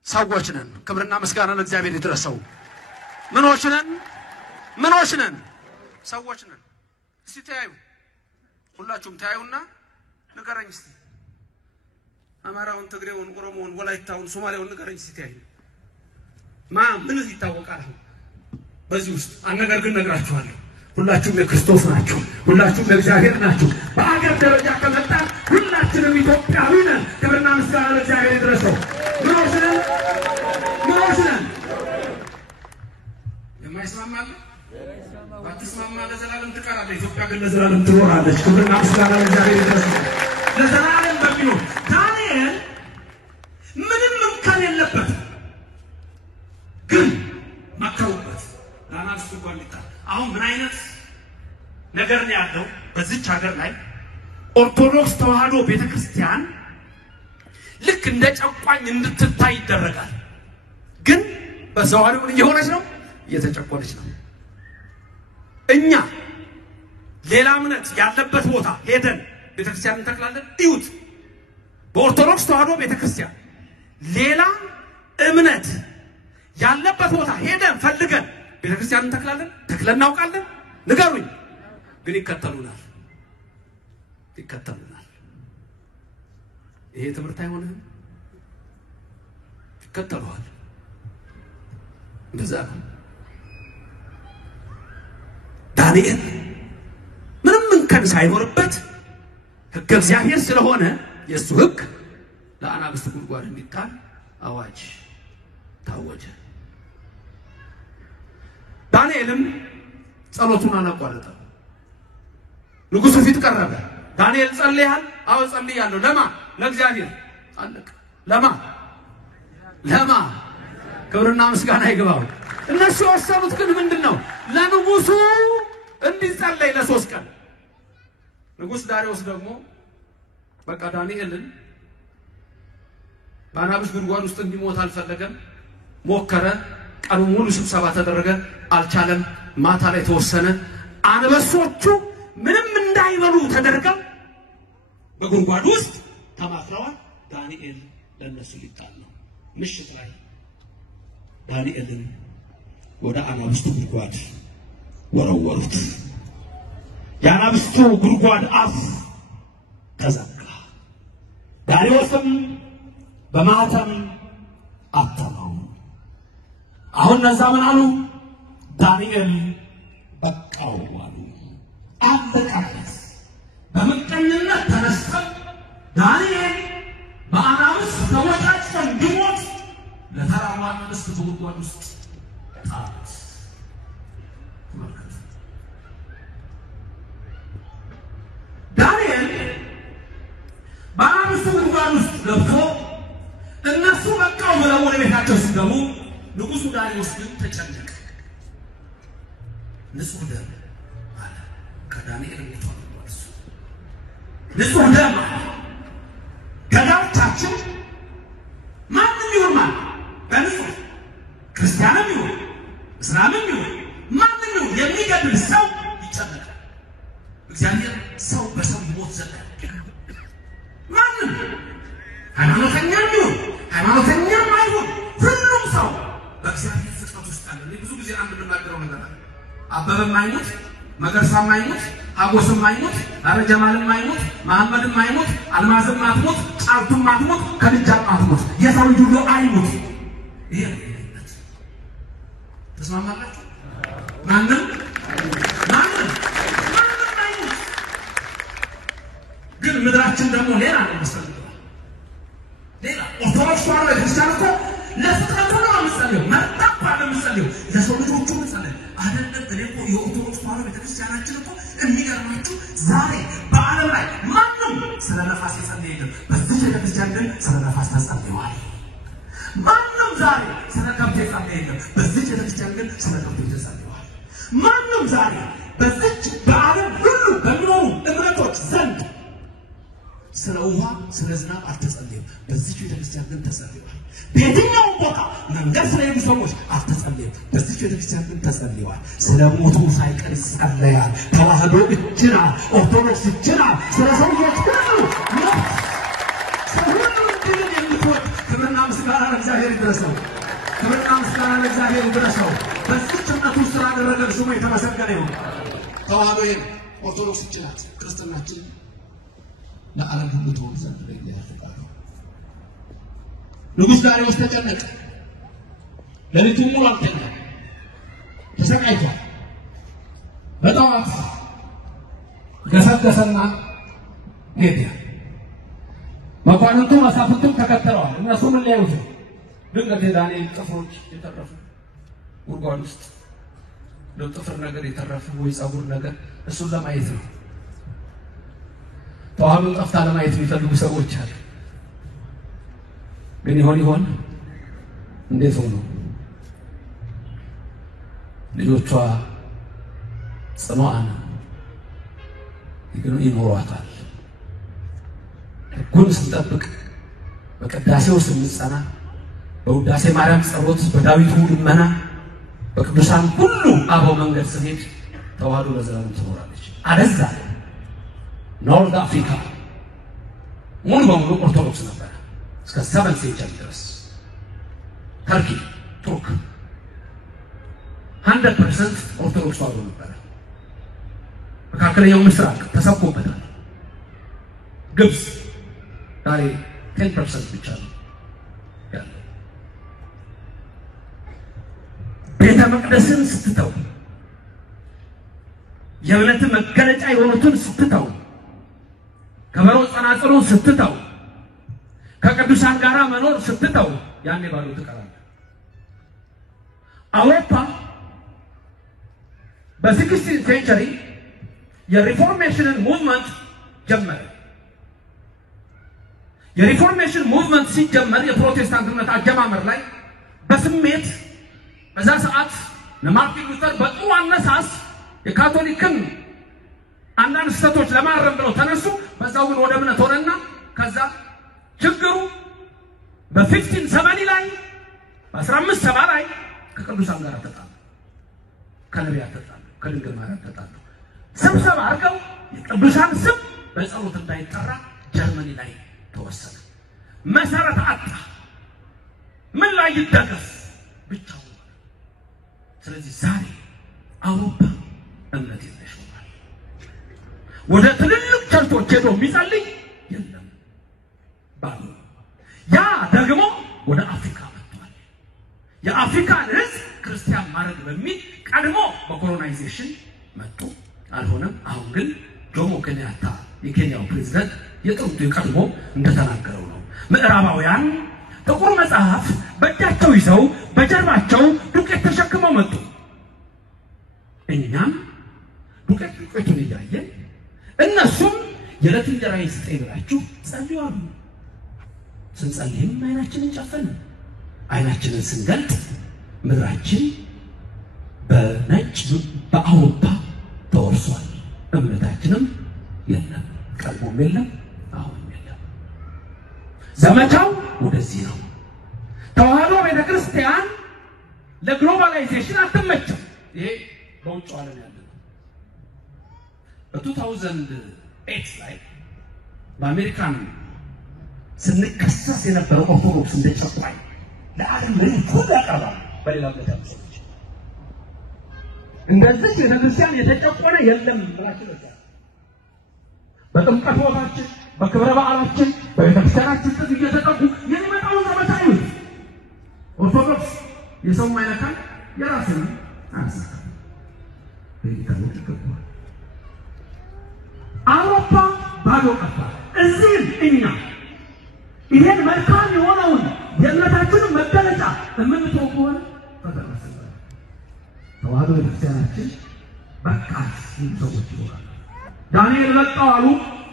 ሰዎች ነን ክብርና ምስጋና ለእግዚአብሔር ይድረሰው ምኖች ነን ሰዎች ነን እስቲ ታዩ ሁላችሁም ታዩና ንገረኝ እስቲ አማራውን ትግሬውን ኦሮሞውን ወላይታውን ሶማሌውን ንገረኝ እስቲ ታዩ ምን ይታወቃል በዚህ ውስጥ አንነገር ግን ነግራችኋለሁ ሁላችሁም የክርስቶስ ናችሁ ሁላችሁም የእግዚአብሔር ናችሁ በአገር ደረጃ ከመጣ ሁላችንም ኢትዮጵያዊ ነን ክብርና ምስጋና ለእግዚአብሔር ይድረሰው ምኖች ነን የማይስማማል ባትስማማ ለዘላለም ትቀራለህ ኢትዮጵያ ግን ለዘላለም ትኖራለች ክብርና ምስጋና ለእግዚአብሔር ይድረሰው ለዘላለም በሚኖር ዳንኤል ምንም እንከን የለበትም ግን መከሩበት ለአናብስቱ ጓልታ አሁን ምን አይነት ነገር ነው ያለው በዚች ሀገር ላይ ኦርቶዶክስ ተዋሕዶ ቤተክርስቲያን ልክ እንደ ጨቋኝ እንድትታይ ይደረጋል ግን በዘዋሪው እየሆነች ነው እየተጨቆነች ነው እኛ ሌላ እምነት ያለበት ቦታ ሄደን ቤተክርስቲያን እንተክላለን እዩት በኦርቶዶክስ ተዋሕዶ ቤተክርስቲያን ሌላ እምነት ያለበት ቦታ ሄደን ፈልገን ቤተክርስቲያን እንተክላለን ተክለን እናውቃለን ንገሩኝ ግን ይከተሉናል ይሄ ትምህርት አይሆንም ይከተሉሃል እንደዛ ነው ዳንኤል ምንም እንከን ሳይኖርበት ሕገ እግዚአብሔር ስለሆነ የሱ ሕግ ለአናብስት ጉድጓድ እንዲጣል አዋጅ ታወጀ ዳንኤልም ጸሎቱን አላቋረጠም ንጉሱ ፊት ቀረበ ዳንኤል ጸልያል አዎ ጸልያለሁ ለማ ለእግዚአብሔር አለቀ ለማ ክብርና ምስጋና ይግባው እነሱ ወሰኑት ግን ምንድነው ለንጉሱ እንዲጸልይ ለሶስት ቀን ንጉስ ዳሪዮስ ደግሞ በቃ ዳንኤልን በአናብስት ጉድጓድ ውስጥ እንዲሞት አልፈለገም ሞከረ ቀኑ ሙሉ ስብሰባ ተደረገ አልቻለም ማታ ላይ ተወሰነ አንበሶቹ ምንም እንዳይበሉ ተደርገው በጉድጓድ ውስጥ ተማክረዋል ዳንኤል ለነሱ ሊጣል ነው ምሽት ላይ ዳንኤልን ወደ አናብስቱ ጉድጓድ ወረወሩት የአናብስቱ ጉድጓድ አፍ ተዘጋ ዳሪዮስም በማተም አተመው አሁን ነዛ ምን አሉ ዳንኤል በቃው አሉ አበቃለት በመቀኝነት ተነስተው ዳንኤል በአናብስት ተወጫጭተው እንዲሞት ለተራራ አንበስት ጉድጓድ ውስጥ ጣሉት ዳንኤል በአናብስት ጉድጓድ ውስጥ ገብቶ እነሱ በቃው ብለው ወደ ቤታቸው ሲገቡ ንጉሱ ዳሪዮስ ግን ተጨነቀ ንጹህ ደም አለ ከዳንኤል ሞቷል ወርሱ ንጹህ ደም ገዳዮቻችን ማንም ይሁን ማን በንጹህ ክርስቲያንም ይሁን እስላምም ይሁን ማንም ይሁን የሚገድል ሰው ይጨነቃል። እግዚአብሔር ሰው በሰው ይሞት ዘንድ ማንም ሃይማኖተኛም ይሁን ሃይማኖተኛም አይሁን ሁሉም ሰው በእግዚአብሔር ፍጥረት ውስጥ አለ። ብዙ ጊዜ አንድ ልናገረው ነገር አለ። አበበም አይሞት መገርሳም አይሞት ሀጎስም አይሞት አረጀማልም አይሞት መሐመድም አይሞት አልማዝም አትሞት ጫልቱም አትሞት ከልጃም አትሞት የሰው ልጅ ሁሉ አይሞት። ይሄ ተስማማላችሁ? ማንም አይሞት። ግን ምድራችን ደግሞ ሌላ ነው መሰለኝ። ሌላ ኦርቶዶክስ ተዋሕዶ ቤተክርስቲያን እኮ ለፍጥረቱ ነው የምትጸልየው። መርጣ ለምትጸልየው ለሰው ልጆቹ የምትጸልየው አይደለም። እኔ እኮ የኦርቶዶክስ ተዋሕዶ ቤተክርስቲያናችን እኮ የሚገርማችሁ ዛሬ በዓለም ላይ ማንም ስለ ነፋስ የጸለየ የለም። በዚህ ቤተክርስቲያን ግን ስለ ነፋስ ተጸልየዋል። ማንም ዛሬ ስለ ከብት የጸለየ የለም። በዚህ ቤተክርስቲያን ግን ስለ ከብት ተጸልየዋል። ማንም ዛሬ በዚህ በዓለም ሁሉ በሚኖሩ እምነቶች ዘንድ ስለ ውሃ ስለ ዝናብ አልተጸለየም። በዚህ ቤተክርስቲያን ግን ተጸልየዋል። በየትኛውም ቦታ መንገድ ስለሄዱ ሰዎች አልተጸለየም። በዚህ ቤተክርስቲያን ግን ተጸልየዋል። ስለ ሞቱ ሳይቀር ይጸለያል። ተዋሕዶ እጅና ኦርቶዶክስ እጅና ስለ ሰዎች ሁሉ ሁሉ እንድልን የምትወድ ክብርና ምስጋና ለእግዚአብሔር ይድረሰው። ክብርና ምስጋና ለእግዚአብሔር ይድረሰው። በዚህ እምነቱ ስላደረገ ስሙ የተመሰገነ ይሁን። ተዋሕዶ ኦርቶዶክስ እጅ ናት። ክርስትናችን ለዓለም ሁሉ ተወው ዘንድ በእግዚአብሔር ፈቃድ ነው። ንጉሥ ዳርዮስ ተጨነቀ። ሌሊቱን ሙሉ አልተኛም፣ ተሰቃይቷል። በጠዋት ገሰገሰና ሄደ። መኳንንቱ መሳፍንቱም ተከተለዋል። እነሱ ምን ሊያዩት ነው? ድንገት የዳንኤል ጥፍሮች የተረፉ ጉድጓድ ውስጥ ጥፍር ነገር የተረፈ ወይ ጸጉር ነገር እሱን ለማየት ነው። ተዋሕዶን ጠፍታ ለማየት የሚፈልጉ ሰዎች አሉ። ግን ይሆን እንዴት ሆኖ ልጆቿ ጽኗዓን ይኖሯታል። ሕጉን ስንጠብቅ በቅዳሴው ስንጸና በውዳሴ ማርያም ጸሎት በዳዊቱ ልመና በቅዱሳን ሁሉ አበው መንገድ ስንሄድ ተዋሕዶ ለዘላለም ትኖራለች። አለዛ ኖርዝ አፍሪካ ሙሉ በሙሉ ኦርቶዶክስ ነበር እስከ 7 ሴንቸሪ ድረስ። ተርኪ፣ ቱርክ 100% ኦርቶዶክስ ተዋሕዶ ነበር። መካከለኛው ምስራቅ ተሰብኮበታል። ግብጽ ዛሬ 10% ብቻ ነው ያለው። ቤተ መቅደስን ስትተው የእምነት መገለጫ የሆኑትን ስትተው ከበሮ ጸናጽሉን ስትተው ከቅዱሳን ጋራ መኖር ስትተው ያኔ ባሉ ተቀራለ። አውሮፓ በ16 ሴንቸሪ የሪፎርሜሽንን ሙቭመንት ጀመረ። የሪፎርሜሽን ሙቭመንት ሲጀመር የፕሮቴስታንት እምነት አጀማመር ላይ በስሜት በዛ ሰዓት ለማርቲን ሉተር በጥሩ አነሳስ የካቶሊክን አንዳንድ ስህተቶች ለማረም ብለው ተነሱ። በዛው ግን ወደ እምነት ሆነና ከዛ ችግሩ በ1570 ላይ በ1570 ላይ ከቅዱሳን ጋር ተጣሉ፣ ከነቢያት ተጣሉ፣ ከድንግል ማርያም ተጣሉ። ስብሰባ አድርገው የቅዱሳን ስም በጸሎት እንዳይጠራ ጀርመኒ ላይ ተወሰነ። መሰረት አጣ። ምን ላይ ይደገፍ ብቻው። ስለዚህ ዛሬ አውሮፓ እምነት የለሽ ሆኗል። ወደ ትልልቅ ቸርቾች ሄዶ የሚጸልይ የለም ባሉ ያ ደግሞ ወደ አፍሪካ መጥቷል። የአፍሪካን ሕዝብ ክርስቲያን ማድረግ በሚል ቀድሞ በኮሎናይዜሽን መጡ፣ አልሆነም። አሁን ግን ጆሞ ኬንያታ የኬንያው ፕሬዝዳንት የጥንቱ የቀድሞ እንደተናገረው ነው። ምዕራባውያን ጥቁር መጽሐፍ በእጃቸው ይዘው በጀርባቸው ዱቄት ተሸክመው መጡ። እኛም ዱቄቱን እያየን እነሱም የዕለት እንጀራዬን ስጠኝ ብላችሁ ጸልዩ አሉ። ስንጸልይም አይናችንን ጨፈንን። አይናችንን ስንገልጥ ምድራችን በነጭ በአውሮፓ ተወርሷል። እምነታችንም የለም፣ ቀድሞም የለም፣ አሁንም የለም። ዘመቻው ወደዚህ ነው። ተዋህዶ ቤተክርስቲያን ለግሎባላይዜሽን አትመችም። ይሄ በውጭ ዓለም ያለ ነው። በ2008 ላይ በአሜሪካን ስንከሰስ የነበረው ኦርቶዶክስ እንደ ጨቋኝ ለዓለም መሪዎች ሁሉ ያቀርባል። በሌላ ቦታ እንደዚህ ቤተክርስቲያን የተጨቆነ የለም ብላችሁ ነው። በጥምቀት ቦታችን፣ በክብረ በዓላችን፣ በቤተክርስቲያናችን ጥግ እየተጠጉ የሚመጣውን ዘመቻ ነው። ኦርቶዶክስ የሰው ማይነካል የራስን አንሳካ በኢንተርኔት ተቀበሉ። አውሮፓ ባዶ ቀፋ። እዚህ እኛ ይሄን መልካም የሆነውን የእምነታችንን መገለጫ የምንተው ከሆነ ተደረሰ። ተዋህዶ ቤተክርስቲያናችን በቃ ሰዎች ይሆናሉ። ዳንኤል መጣው አሉ፣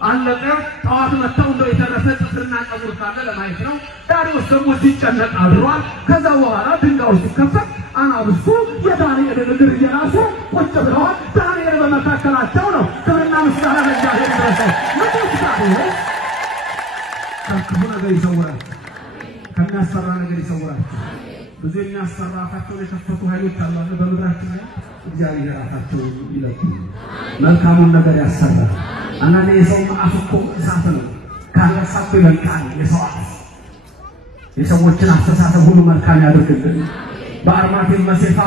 አለቀ። ጠዋት መጣው እንደው የተረፈ ጥፍርና ጸጉር ካለ ለማየት ነው። ዳሪዮስ ደግሞ ሲጨነቅ አድሯል። ከዛ በኋላ ድንጋዩ ሲከፈት አናብስቱ የዳንኤል እግር እየራሱ ቁጭ ብለዋል። ዳንኤል በመካከላቸው ነው። ክብርና ምስጋና ለእግዚአብሔር ይድረሰው። ንጉሥ ዳንኤል ከክፉ ነገር ይሰውራል፣ ከሚያስፈራ ነገር ይሰውራል። ብዙ የሚያስፈራ አፋቸውን የከፈቱ ኃይሎች አሉ በምድራችን ላይ። እግዚአብሔር አፋቸውን ይለቁ፣ መልካሙን ነገር ያሰራል። አንዳንዴ የሰው አፍ እኮ እሳት ነው። ካለሳቱ ይበልጣል የሰው አፍ። የሰዎችን አስተሳሰብ ሁሉ መልካም ያድርግልን። በአርማቴም መሴፋ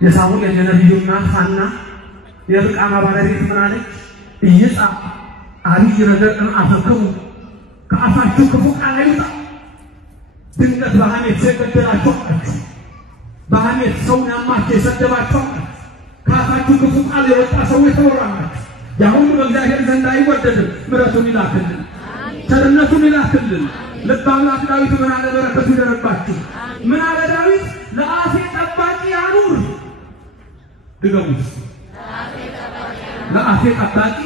የሳሙኤል የነቢዩ እናት ሐና የሕልቃና ባለቤት ምን አለች? እይጻ አብይ ነገር አፈክሩ፣ ከአፋችሁ ክፉ ቃል አይውጣ። ድንገት በሐሜት የገደላችሁ አላችሁ፣ በሐሜት ሰውን ያማችሁ የሰደባችሁ አላችሁ፣ ከአፋችሁ ክፉ ቃል የወጣ ሰው የተወራላችሁ። ያሁኑ በእግዚአብሔር ዘንድ አይወደድም። ምሕረቱን ይላክልን፣ ቸርነቱን ይላክልን። ልበ አምላክ ዳዊት ምን አለ? በረከቱ ይደረባችሁ። ምን አለ ዳዊት? ለአፌ ጠባቂ ያኑር። ድገሙት፣ ለአፌ ጠባቂ።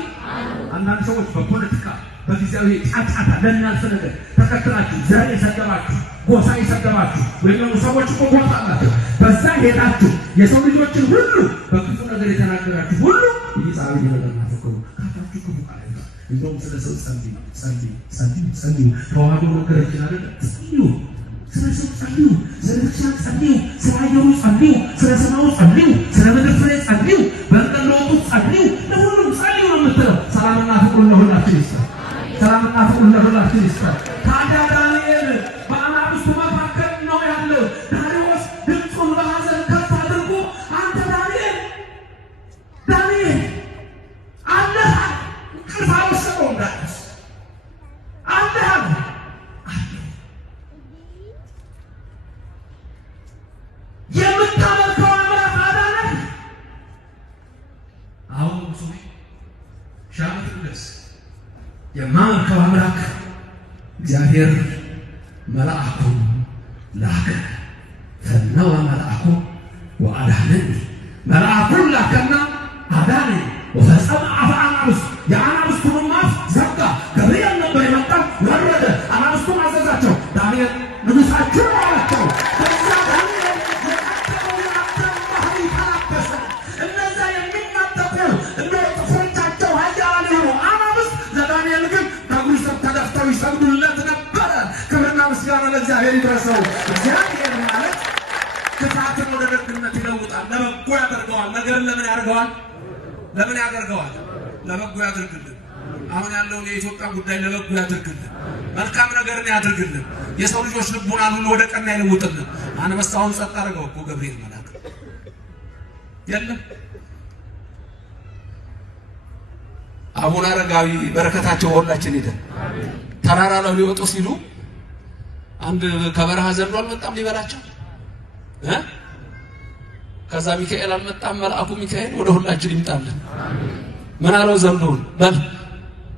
አንዳንድ ሰዎች በፖለቲካ በጊዜያዊ ጫጫታ ለእናንተ ነገር ተከትላችሁ ዘር የሰደባችሁ፣ ጎሳ የሰደባችሁ ወይም ደግሞ ሰዎች እኮ ጎሳ አላቸው፣ በዛ ሄዳችሁ የሰው ልጆችን ሁሉ በክፉ ነገር የተናገራችሁ ሁሉ ይጻው ይለናል። ካፋችሁ ክፉ ቃል እንደውም ስለ ሰው ጸልዩ። ተዋህዶ ነገራችን አይደል? ጸልዩ፣ ስለ ሰው ጸልዩ፣ ስለ ክርስቲያን ጸልዩ፣ ስለ አየሩ ጸልዩ፣ ስለ ሰማዩ ጸልዩ፣ ስለ ምድር ፍሬ ጸልዩ፣ በእንጠለወጡ ጸልዩ፣ ለሁሉም ጸልዩ ነው የምትለው። ሰላምና ፍቅር ለሁላችን ይስጥ። ሰላምና ፍቅር ለሁላችን ይስጥ። ታዲያ ዳንኤል በአናብስቱ መካከል ነው ያለው። ዳሪዮስ ድምፁን በሐዘን ከፍ አድርጎ አንተ ዳንኤል አለህ እንቅልፍ አልወሰደውም። ዳሪዮስ አለህ የምታመልከው አምላክ አዳነህ። አሁን ብዙ ሻምት ድረስ የማመልከው አምላክ እግዚአብሔር መልአኩን ላከ። ፈነወ መልአኩ ወአዳነኒ። መልአኩን ላከና አዳነኝ። ወፈጸመ አፈ አናብስት፣ የአናብስቱንም አፍ ዘጋ። ገብርኤል ነበር የመጣው፣ ወረደ፣ አናብስቱን አዘዛቸው። ዳንኤል ንጉሣችሁ ነው አላቸው። ከዛ ዳንኤል የቀደመውን የአዳም ባህሪ ተላበሰ። እነዛ የሚናጠቁ እንደ ጥፍሮቻቸው ኃያላን የሆኑ አናብስት ለዳንኤል ግን ከእግሩ ስር ተደፍተው ይሰግዱለት ነበረ። ክብርና ምስጋና ለእግዚአብሔር ይድረሰው። እግዚአብሔር ማለት ክፋትን ወደ ደግነት ይለውጣል፣ ለበጎ ያደርገዋል። ነገርን ለምን ያደርገዋል? ለምን ያደርገዋል? ለበጎ ያደርግልን። አሁን ያለውን የኢትዮጵያ ጉዳይ ለበጎ ያደርግልን፣ መልካም ነገርን ያደርግልን። የሰው ልጆች ልቡን ሁሉ ወደ ቀና ይለውጥልን። አንበሳውን ጸጥ አደረገው እኮ ገብርኤል መልአክ። የለም አቡነ አረጋዊ በረከታቸው ሁላችን ሄደ። ተራራ ላይ ሊወጡ ሲሉ አንድ ከበረሃ ዘሎ አልመጣም ሊበላቸው ከዛ ሚካኤል አልመጣም። መልአኩ ሚካኤል ወደ ሁላችን ይምጣልን። ምን አለው? ዘንዶን በል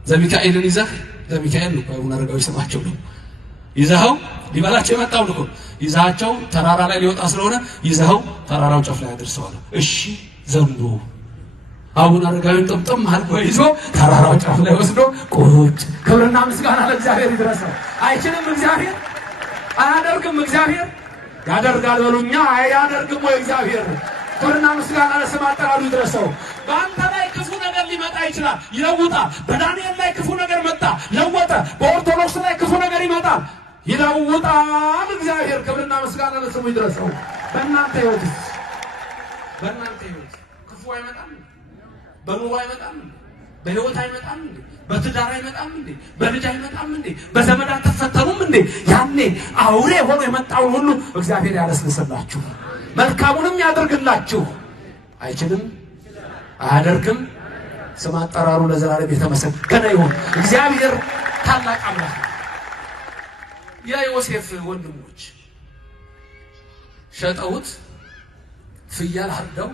ዘሚካኤልን ይዘህ፣ ዘሚካኤል ነው አቡነ አረጋዊ ስማቸው ነው። ይዘኸው ሊበላቸው የመጣው ልኮ ይዘሃቸው ተራራ ላይ ሊወጣ ስለሆነ ይዘኸው ተራራው ጫፍ ላይ አድርሰዋል። እሺ ዘንዶ አቡነ አረጋዊን ጥምጥም አድርጎ ይዞ ተራራው ጫፍ ላይ ወስዶ ቁጭ። ክብርና ምስጋና ለእግዚአብሔር ይድረሰው። አይችልም እግዚአብሔር? አያደርግም እግዚአብሔር? ያደርጋል በሉኛ ያደርግም ወይ እግዚአብሔር ክብርና ምስጋና ለስሙ አጠራሩ ይድረሰው። በአንተ ላይ ክፉ ነገር ሊመጣ ይችላል ይለውጣል። በዳንኤል ላይ ክፉ ነገር መጣ ለወጠ። በኦርቶዶክስ ላይ ክፉ ነገር ይመጣል ይለውጣል እግዚአብሔር ክብርና ምስጋና ለስሙ ይድረሰው። በእናንተ ሕይወት ክፉ አይመጣም? በኑሮ አይመጣም? በሕይወት አይመጣም? በትዳር አይመጣም? በልጅ አይመጣም? በዘመድ አትፈተኑም? ያኔ አውሬ ሆኖ የመጣውን ሁሉ እግዚአብሔር ያለስልስላችሁ መልካሙንም ያደርግላችሁ። አይችልም? አያደርግም? ስም አጠራሩ ለዘላለም የተመሰገነ ይሁን። እግዚአብሔር ታላቅ አምላክ ነው። የዮሴፍ ወንድሞች ሸጠውት ፍየል አርደው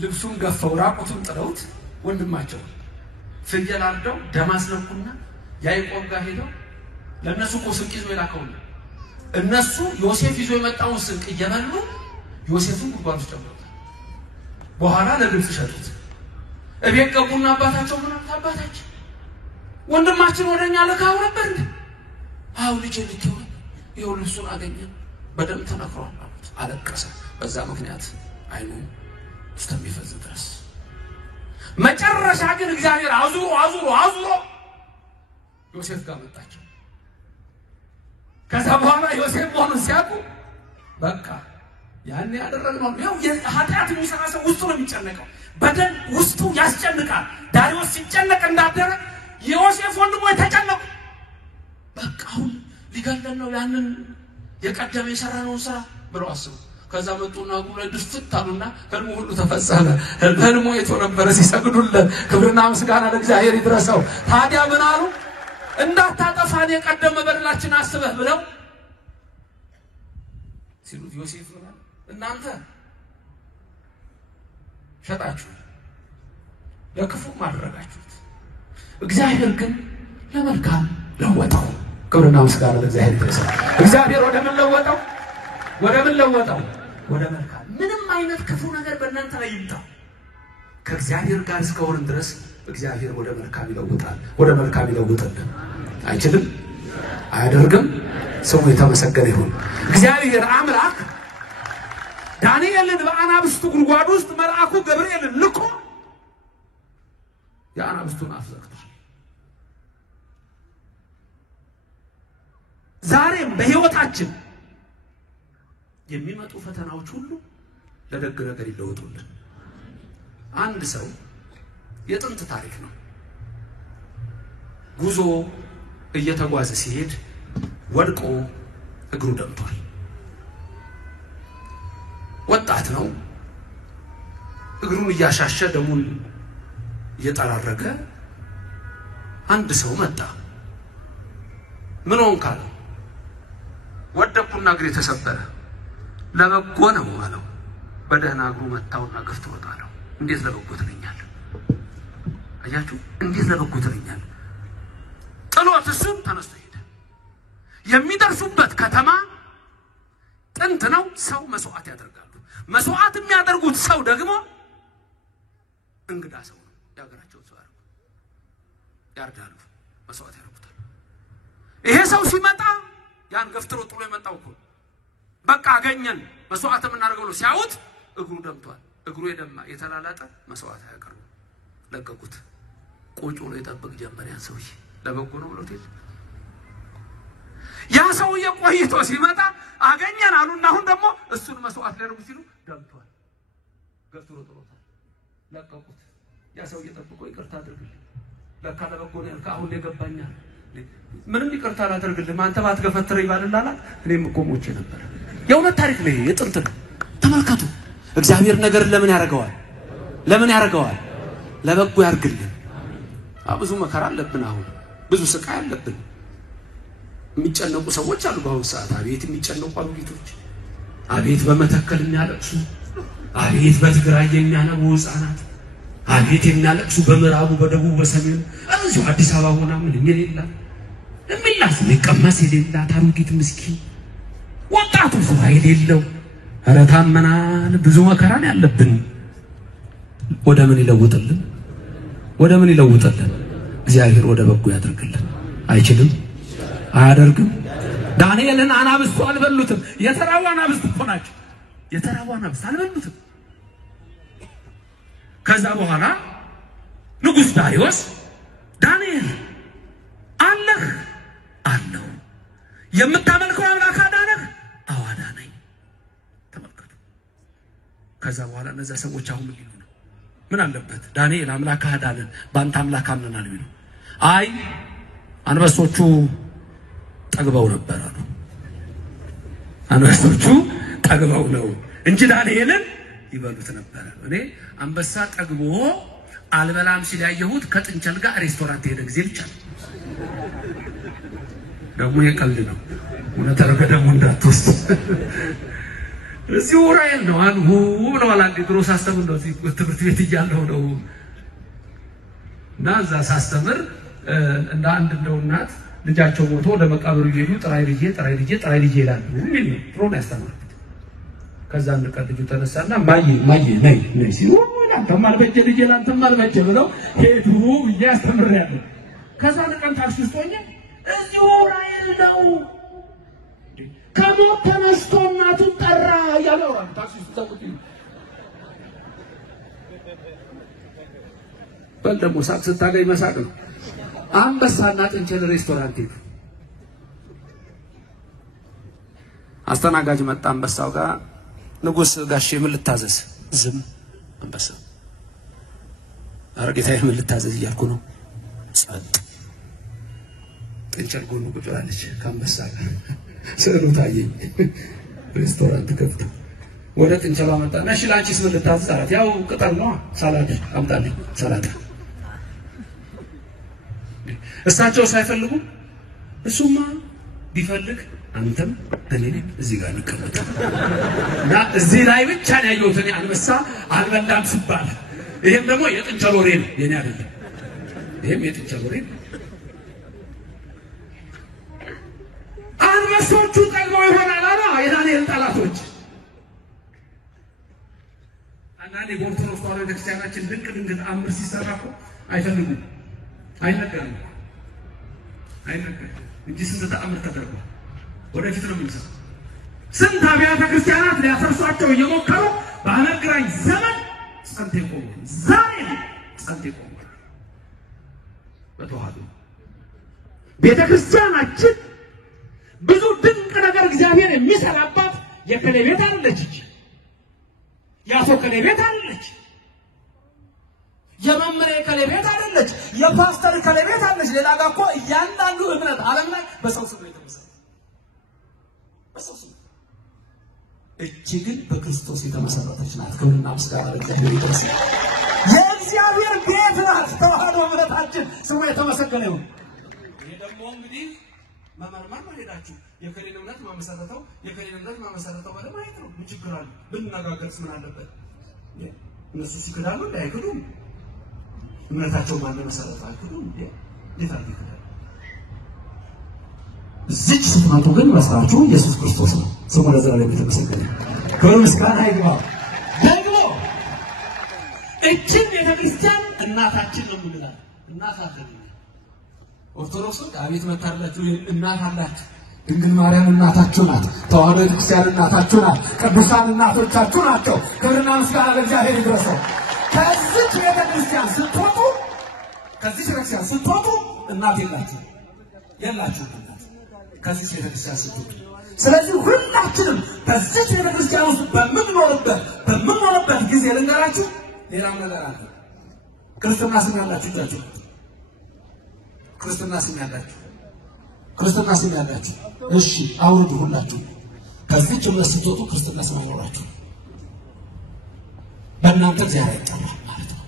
ልብሱን ገፈው ራቁቱን ጥለውት ወንድማቸው ፍየል አርደው ደማስነኩና ያዕቆብ ጋር ሄደው ለነሱ እኮ ስንቅ ይዞ የላከው ነው። እነሱ ዮሴፍ ይዞ የመጣውን ስንቅ እየበሉ ዮሴፍን ጉድጓድ ውስጥ ጨመሩታል። በኋላ ለግብፅ ሸጡት። እቤት ገቡና አባታቸው ምን አሉት? አባታችን ወንድማችን ወደኛ ልካው ነበር እንዴ? አው ልጅ ልጅው ይኸው ልብሱን አገኘን በደም ተነክሯል አሉት። አለቀሰ። በዛ ምክንያት አይኑ እስከሚፈዝ ድረስ መጨረሻ ግን እግዚአብሔር አዙሮ ዮሴፍ ጋር መጣቸው። ከዛ በኋላ ዮሴፍ መሆኑን ሲያውቁ በቃ ያን ያደረግነው ነው። ኃጢአት የሚሰራ ሰው ውስጡ ነው የሚጨነቀው። በደል ውስጡ ያስጨንቃል። ዳሪዎስ ሲጨነቅ እንዳደረ የዮሴፍ ወንድሞች ተጨነቁ። በቃ አሁን ሊገለን ነው ያንን የቀደመ የሰራነውን ስራ ብለው አስቡ። ከዛ መጡና ጉለ ድፍት አሉና ህልሙ ሁሉ ተፈጸመ። ህልሙ አይቶ ነበር ሲሰግዱለት። ክብርና ምስጋና ለእግዚአብሔር ይድረሰው። ታዲያ ምን አሉ? እንዳታጠፋን የቀደመ በደላችን አስበህ ብለው ሲሉት ዮሴፍ ነው እናንተ ሸጣችሁ ለክፉ ማድረጋችሁት፣ እግዚአብሔር ግን ለመልካም ለወጠው። ክብርና ምስጋና ለእግዚአብሔር ይድረሰው። እግዚአብሔር ወደ ምን ለወጠው? ወደ መልካም። ምንም አይነት ክፉ ነገር በእናንተ ላይ ይምጣ ከእግዚአብሔር ጋር እስከሆንን ድረስ እግዚአብሔር ወደ መልካም ይለውጣል። ወደ መልካም ይለውጣል። አይችልም? አያደርግም? ስሙ የተመሰገነ ይሁን። እግዚአብሔር አምላክ ዳንኤልን በአናብስቱ ጉድጓድ ውስጥ መልአኩ ገብርኤልን ልኮ የአናብስቱን አፍ ዘግቷል። ዛሬም በሕይወታችን የሚመጡ ፈተናዎች ሁሉ ለደግ ነገር ይለውጡልን። አንድ ሰው የጥንት ታሪክ ነው። ጉዞ እየተጓዘ ሲሄድ ወድቆ እግሩ ደምቷል። ወጣት ነው። እግሩን እያሻሸ ደሙን እየጠራረገ አንድ ሰው መጣ። ምን ሆንክ አለው። ወደቅኩና እግሬ ተሰበረ። ለበጎ ነው አለው። በደህና እግሩ መታውና ገፍትሮት አለው። እንዴት ለበጎ ትለኛለህ? አያችሁ፣ እንዴት ለበጎ ትለኛለህ? ጥሎት እሱም ተነስቶ ሄደ። የሚደርሱበት ከተማ ጥንት ነው። ሰው መስዋዕት ያደርጋሉ። መስዋዕት የሚያደርጉት ሰው ደግሞ እንግዳ ሰው ነው። ያገራቸው ሰው ያርዳሉ፣ መስዋዕት ያደርጉታል። ይሄ ሰው ሲመጣ ያን ገፍትሮ ጥሎ የመጣው እኮ በቃ አገኘን መስዋዕት የምናደርገው ነው። ሲያዩት እግሩ ደምቷል። እግሩ የደማ የተላላጠ መስዋዕት አያቀርቡ። ለቀቁት። ቁጭ ብሎ ይጠብቅ ጀመር። ያን ሰውዬ ለበጎ ነው ብሎት ያ ሰውዬ ቆይቶ ሲመጣ አገኘን አሉና አሁን ደግሞ እሱን መስዋዕት ሊያደርጉ ሲሉ ደምቷል። ገፍትሮ ጥሎታል። ለቀቁት። ያ ሰውዬ ጠብቆ ይቅርታ አድርግልኝ፣ ለካ ለበጎ ነው ያልከው አሁን የገባኛል። ምንም ይቅርታ አላደርግልህም አንተ ባትገፈትረኝ ባልላላ እኔም እኮ ሞቼ ነበር። የእውነት ታሪክ ነው፣ የጥንት ነው። ተመልከቱ። እግዚአብሔር ነገር ለምን ያደርገዋል? ለበጎ ያርግልን። ብዙ መከራ አለብን። አሁን ብዙ ስቃይ አለብን። የሚጨነቁ ሰዎች አሉ በአሁኑ ሰዓት። አቤት የሚጨነቁ አሮጊቶች፣ አቤት በመተከል የሚያለቅሱ፣ አቤት በትግራይ የሚያነቡ ህፃናት፣ አቤት የሚያለቅሱ በምዕራቡ በደቡብ በሰሜኑ እዚሁ አዲስ አበባ ሆና ምን የሌላት የሚላስ የሚቀመስ የሌላት አሮጊት ምስኪን፣ ወጣቱ ስራ የሌለው ኧረ ታመናል። ብዙ መከራን ያለብን። ወደ ምን ይለውጥልን? እግዚአብሔር ወደ በጎ ያድርግልን። አይችልም? አያደርግም? ዳንኤልን አናብስቱ አልበሉትም። የተራቡ አናብስት እኮ ናቸው። የተራቡ አናብስት አልበሉትም። ከዛ በኋላ ንጉሥ ዳርዮስ ዳንኤል አለህ አለው የምታመልከው አምላክ አዳነህ? አዎ አዳነኝ። ተመልከቱ። ከዛ በኋላ እነዛ ሰዎች አሁን ምን ይሉ ነው? ምን አለበት ዳንኤል አምላክ አዳነን በአንተ አምላክ አምነናል ቢሉ፣ አይ አንበሶቹ ጠግበው ነበር አሉ። አንበሶቹ ጠግበው ነው እንጂ ዳንኤልን ይበሉት ነበር። እኔ አንበሳ ጠግቦ አልበላም ሲል ያየሁት ከጥንቸል ጋር ሬስቶራንት ሄደ ጊዜ ብቻ ነው። ደግሞ የቀልድ ነው። እውነት አረገ ደግሞ እንዳትወስድ። እዚሁ ራእይ ነው አንሁ ብለዋል። አንድ ድሮ ሳስተምር ነው እዚህ ትምህርት ቤት እያለሁ ነው እና እዛ ሳስተምር እንደ አንድ እንደው እናት ልጃቸው ሞቶ ለመቃብሩ ይሄዱ ጥራይ ልጄ ይላሉ። ምን ነው ድሮ ነው ያስተማርኩት። ከዛ አንድ ቀን ልጁ ተነሳና ማዬ ነይ ሲሉ አንተም አልበጀ ልጄ ላንተም አልበጀ ብለው ሄዱ እያስተምራለሁ። ከዛ አንድ ቀን ታክሲ ውስጥ ሆኜ እዚሁ ራእይ ነው ከሞት ተነስቶ እናቱን ጠራ ያለው ታክሲ ውስጥ ተውት። በልደሞ ሳቅ ስታገኝ መሳቅ ነው። አንበሳና ጥንቸል ሬስቶራንት ሄዱ። አስተናጋጅ መጣ አንበሳው ጋር። ንጉሥ ጋሼ ምን ልታዘዝ? ዝም አንበሳ። ኧረ ጌታዬ ምን ልታዘዝ እያልኩ ነው። ጸጥ። ጥንቸል ጎኑ ቁጭ ብላለች ከአንበሳ ጋር። ስዕሉ ታየኝ። ሬስቶራንት ከፍቶ ወደ ጥንቸሏ መጣና እሺ ላንቺስ ምን ልታዘዝ አላት። ያው ቅጠል ነው ሳላድ አምጣልኝ ሰላጣ። እሳቸው ሳይፈልጉ እሱማ ቢፈልግ አንተም እኔም እዚህ ጋር እንቀመጥ እና እዚህ ላይ ብቻ ነው ያየሁት እኔ አንበሳ አልበላም ሲባል። ይሄም ደግሞ የጥንቸል ወሬ ነው የኔ አይደለም። ይሄም የጥንቸል ወሬ ነው። አንበሶቹ ጠግበው ይሆናል አላ የዳንኤል ጠላቶች። አንዳንዴ በኦርቶዶክስ ተዋሕዶ ቤተክርስቲያናችን ድንቅ ተአምር ሲሰራ እኮ አይፈልጉም፣ አይነገርም እንጂ ስንት ተአምር ተደርጓል። ወደፊት ነው የምንሰራው። ስንት አብያተ ክርስቲያናት ሊያፈርሷቸው እየሞከሩ በአመግራኝ ዘመን ጸንተው ቆሙ። ዛሬ ጸንተው ቆሙ። በተዋሕዶ ቤተ ክርስቲያናችን ብዙ ድንቅ ነገር እግዚአብሔር የሚሰራባት የከሌ ቤት አለች፣ የአቶ ከሌ ቤት አለች፣ የመምህር ከሌ ቤት አለች፣ የፓስተር ከሌ ቤት አለች። ሌላ ጋር እኮ እያንዳንዱ እምነት ዓለም ላይ በሰው ስም ነው የተመሰረተው። በሰው ስም እቺ ግን በክርስቶስ የተመሰረተች ናት። ክብርና ምስጋና ለእግዚአብሔር ይድረስ። የእግዚአብሔር ቤት ናት ተዋሕዶ እምነታችን። ስሙ የተመሰገነ ይሁን። ይሄ ደግሞ እንግዲህ መመርመር ነው። ሄዳችሁ የከሌን እምነት ማመሰረተው ባለ ማየት ነው። ምን ችግር አለ? ብንነጋገርስ ምን አለበት? እነሱ ሲክዳሉ አይክዱም። እምነታቸው ማን መሰረተ አይክዱም። የታል ይክዳሉ? እዚህ ስትመጡ ግን መስራቹ ኢየሱስ ክርስቶስ ነው። ስሙ ለዘላለም የተመሰገነ ክብር ምስጋና ይግባው። ደግሞ እችን ቤተክርስቲያን እናታችን ነው የምንላት። እናታችን ኦርቶዶክስ አቤት መታላችሁ እናት አላችሁ። ድንግል ማርያም እናታችሁ ናት። ተዋሕዶ ቤተክርስቲያን እናታችሁ ናት። ቅዱሳን እናቶቻችሁ ናቸው። ክብርና ምስጋና ለእግዚአብሔር ይድረሰው። ከዚህ ቤተክርስቲያን ስትወጡ እናት የላችሁ እናት ከዚህ ቤተክርስቲያን ስትወጡ። ስለዚህ ሁላችንም በዚህ ቤተክርስቲያን ውስጥ በምንኖርበት ጊዜ ልንገራችሁ ሌላም ነገር አለ። ክርስትና ስም ያላችሁ እጃችሁ ክርስትና ስም ያላችሁ እሺ አውርዱ። ሁላችሁ ከዚህ ጭምር ስትወጡ ክርስትና ስም አውራችሁ በእናንተ እግዚአብሔር ይጠራል ማለት ነው።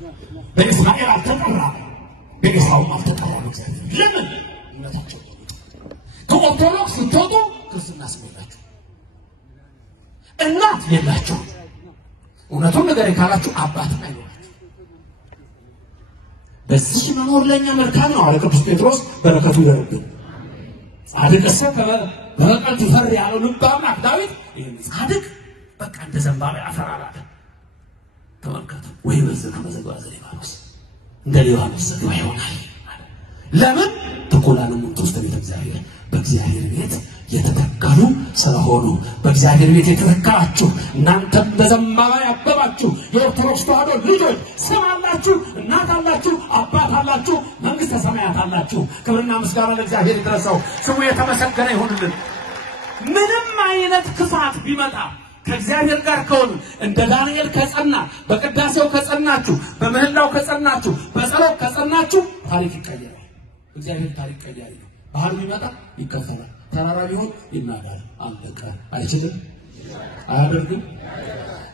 በእስራኤል አልተጠራም፣ በኤሳውም አልተጠራም። እግዚአብሔር ለምን እምነታቸው ከኦርቶዶክስ ስትወጡ ክርስትና ስም የላችሁ፣ እናት የላችሁ። እውነቱን ነገር ካላችሁ አባትም አይኖራችሁ። በዚህ መኖር ለኛ መልካም ነው አለ ቅዱስ ጴጥሮስ። በረከቱ ይደርብን። ጻድቅ ሰው በበቀል ትፈር ያለው ልበ አምላክ ዳዊት ይሄን ጻድቅ በቃ እንደ ዘንባባ ያፈራራል። ተመልከቱ። ወይ በዚህ ከመዘጋው ሊባኖስ እንደ ሊባኖስ ይሆናል። ለምን ተቆላንም ተውስተ ቤተ እግዚአብሔር በእግዚአብሔር ቤት የተተከሉ ስለሆኑ በእግዚአብሔር ቤት የተተከላችሁ እናንተም በዘንባባ ያበባችሁ የኦርቶዶክስ ተዋሕዶ ልጆች ስም አላችሁ፣ እናት አላችሁ፣ አባት አላችሁ፣ መንግስተ ሰማያት አላችሁ። ክብርና ምስጋና ለእግዚአብሔር ይድረሰው። ስሙ የተመሰገነ ይሁንልን። ምንም አይነት ክፋት ቢመጣ ከእግዚአብሔር ጋር ከሆኑ እንደ ዳንኤል ከጸና በቅዳሴው ከጸናችሁ በምህላው ከጸናችሁ በጸሎት ከጸናችሁ ታሪክ ይቀየራል። እግዚአብሔር ታሪክ ቀያሪ ነው። ባህል ቢመጣ ይከፈላል፣ ተራራ ቢሆን ይናዳል። አለቀ። አይችልም? አያደርግም?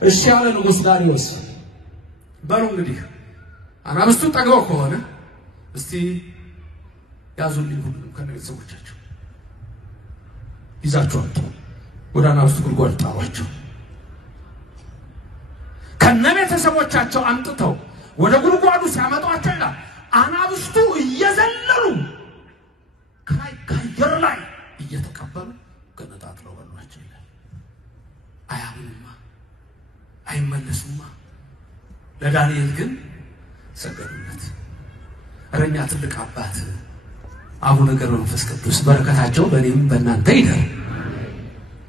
እሺ ያለ ንጉሥ ዳርዮስ በሉ እንግዲህ አናብስቱ ጠግበው ከሆነ እስቲ ያዙልኝ ሁሉንም ከነቤተሰቦቻቸው ይዛቸዋል ወደ አናብስቱ ጉድጓድ ጣሏቸው። ከነቤተሰቦቻቸው አምጥተው ወደ ጉድጓዱ ሲያመጧቸው ይላል አናብስቱ እየዘለሉ ከአየር ላይ እየተቀበሉ ገነጣጥለው በሏቸው ይላል። አያምኑማ፣ አይመለሱማ። ለዳንኤል ግን ሰገዱለት። እረኛ ትልቅ አባት አቡነ ገብረ መንፈስ ቅዱስ በረከታቸው በእኔም በእናንተ ይደር።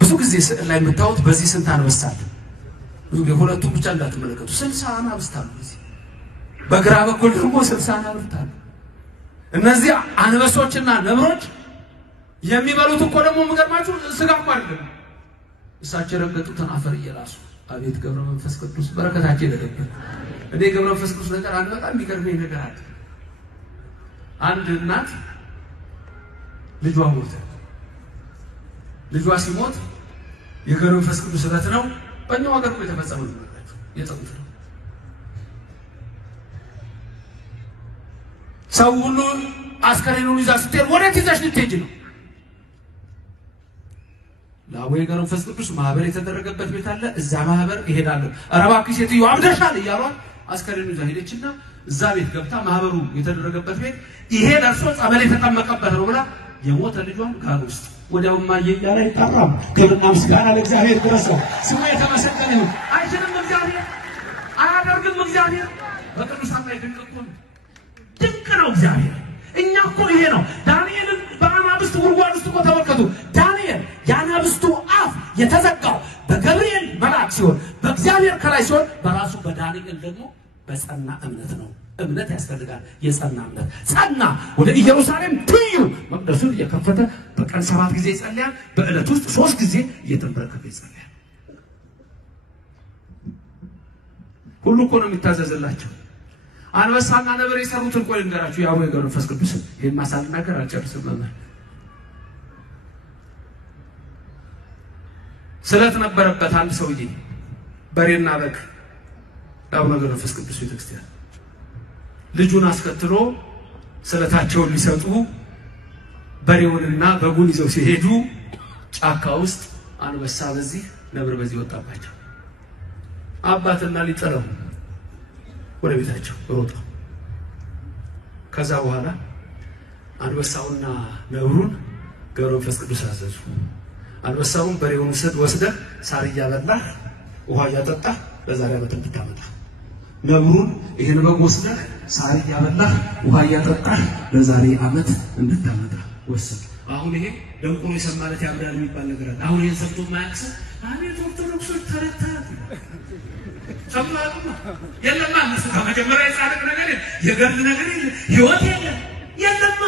ብዙ ጊዜ ስዕል ላይ የምታዩት በዚህ ስንት አንበሳ አለ? የሁለቱም ብቻ እንዳትመለከቱ 60 አንበሳ አሉ። በግራ በኩል ደግሞ 60 አንበሳ አሉ። እነዚህ አንበሶችና ነብሮች የሚበሉት እኮ ደግሞ ምገርማችሁ ስጋ እኮ አይደለም። እሳቸው የረገጡትን አፈር እየራሱ አቤት ገብረ መንፈስ ቅዱስ በረከታቸው ይደረግልን። እኔ ገብረ መንፈስ ቅዱስ ነገር አንድ በጣም የሚገርመኝ ነገር አለ። አንድ እናት ልጇ ሞተ። ልጇ ሲሞት የገብረ መንፈስ ቅዱስ ዕለት ነው። በእኛው ሀገር እኮ የተፈጸመ ነው የጠቁት ነው። ሰው ሁሉ አስከሬኑን ይዛ ስትሄድ ወዴት ይዘሽ ልትሄጂ ነው? ለአቡነ ገብረ መንፈስ ቅዱስ ማህበር የተደረገበት ቤት አለ። እዛ ማህበር ይሄዳለሁ። ኧረ እባክሽ ሴትዮ አብደሻል እያሏት አስከሬኑን ይዛ ሄደችና እዛ ቤት ገብታ ማህበሩ የተደረገበት ቤት ይሄ ደርሶ ጸበል የተጠመቀበት ነው ብላ የሞተ ልጇን ጋር ውስጥ ወዲያው ማየያ ላይ ይጣራም። ክብርና ምስጋና ለእግዚአብሔር ይድረሰው። ስሙ የተመሰገነ ይሁን። አይችልም እግዚአብሔር? አያደርግም እግዚአብሔር? በቅዱሳን ላይ ድንቅ እኮ ነው። ድንቅ ነው እግዚአብሔር። እኛ እኮ ይሄ ነው ዳንኤልን በአናብስት ጉድጓድ ውስጥ እኮ ተመልከቱ። ዳንኤል የአናብስቱ አፍ የተዘጋው በገብርኤል መልአክ ሲሆን በእግዚአብሔር ከላይ ሲሆን በራሱ በዳንኤል ደግሞ በጸና እምነት ነው። እምነት ያስፈልጋል። የጸና እምነት ጸና። ወደ ኢየሩሳሌም ትዩ መቅደሱን እየከፈተ በቀን 7 ጊዜ ይጸልያል። በዕለት ውስጥ 3 ጊዜ እየተንበረከከ ይጸልያል። ሁሉ እኮ ነው የሚታዘዝላቸው። አንበሳና ነብር የሰሩትን ቆይ ልንገራችሁ። የአቡነ ገብረ መንፈስ ቅዱስ ይሄን ማሳልናገር አልጨርስም። መምህር ስለት ነበረበት አንድ ሰውዬ በሬና በግ ለአቡነ ገብረ መንፈስ ቅዱስ ቤተክርስቲያን ልጁን አስከትሎ ስለታቸውን ሊሰጡ በሬውንና በጉን ይዘው ሲሄዱ ጫካ ውስጥ አንበሳ በዚህ ነብር በዚህ ወጣባቸው። አባትና ሊጠለው ወደ ቤታቸው ሮጡ። ከዛ በኋላ አንበሳውና ነብሩን ገብረ መንፈስ ቅዱስ አዘዙ። አንበሳውን በሬውን ወስደህ ሳር እያበላህ ውሃ እያጠጣህ በዛሬ ዓመት እንድታመጣ፣ ነብሩን ይሄን በግ ወስደህ ሳር እያበላህ ውሃ እያጠጣህ በዛሬ ዓመት እንድታመጣ ወሰድ። አሁን ይሄ ደንቆሮ የሰማለት ያብዳል የሚባል ነገር አለ። አሁን ይሄን ሰምቶ ማያክስ አቤት ኦርቶዶክሶች ተረታቱ ሰማሉ የለማ እነሱ ከመጀመሪያ የጻድቅ ነገር የገድል ነገር ህይወት የለማ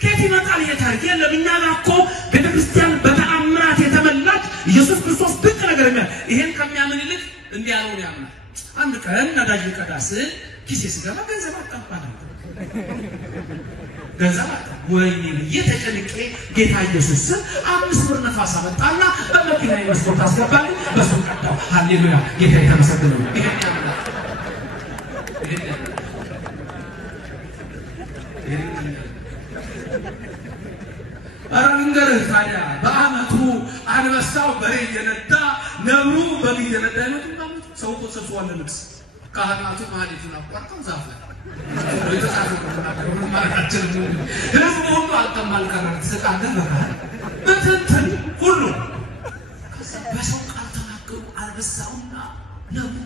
ከየት ይመጣል ይሄ ታሪክ? የለም። እኛ ጋር እኮ ቤተክርስቲያን በተአምራት የተመላች ኢየሱስ ክርስቶስ ድንቅ ነገር የሚያል ይሄን ከሚያምን ይልቅ እንዲህ ያለውን ያምናል። አንድ ቀን ነዳጅ ልቀዳ ስል ኪሴ ስገባ ገንዘብ አጣባለ። ገንዘብ አጣ ወይኔ እየተጨነቄ ጌታ ኢየሱስ 5 ብር ነፋስ አመጣና በመኪና መስኮት አስገባኝ። በሱ ቀዳው። ሃሌሉያ! ጌታ የተመሰገነ ይሁን። ይሄን ያምናል። አረንገር ታዲያ በአመቱ አንበሳው በሬ እየነዳ ነብሩ በግ እየነዳ ነው። ሰው ተሰብስቧል ለልቅስ። ካህናቱ ማህሌቱን አቋርጠው ዛፍ ላይ ህዝቡ ሁሉ አልተማል ቀረ ተሰቃደለ በትንትን ሁሉ በሰው ቃል ተናገሩ አንበሳውና ነብሩ።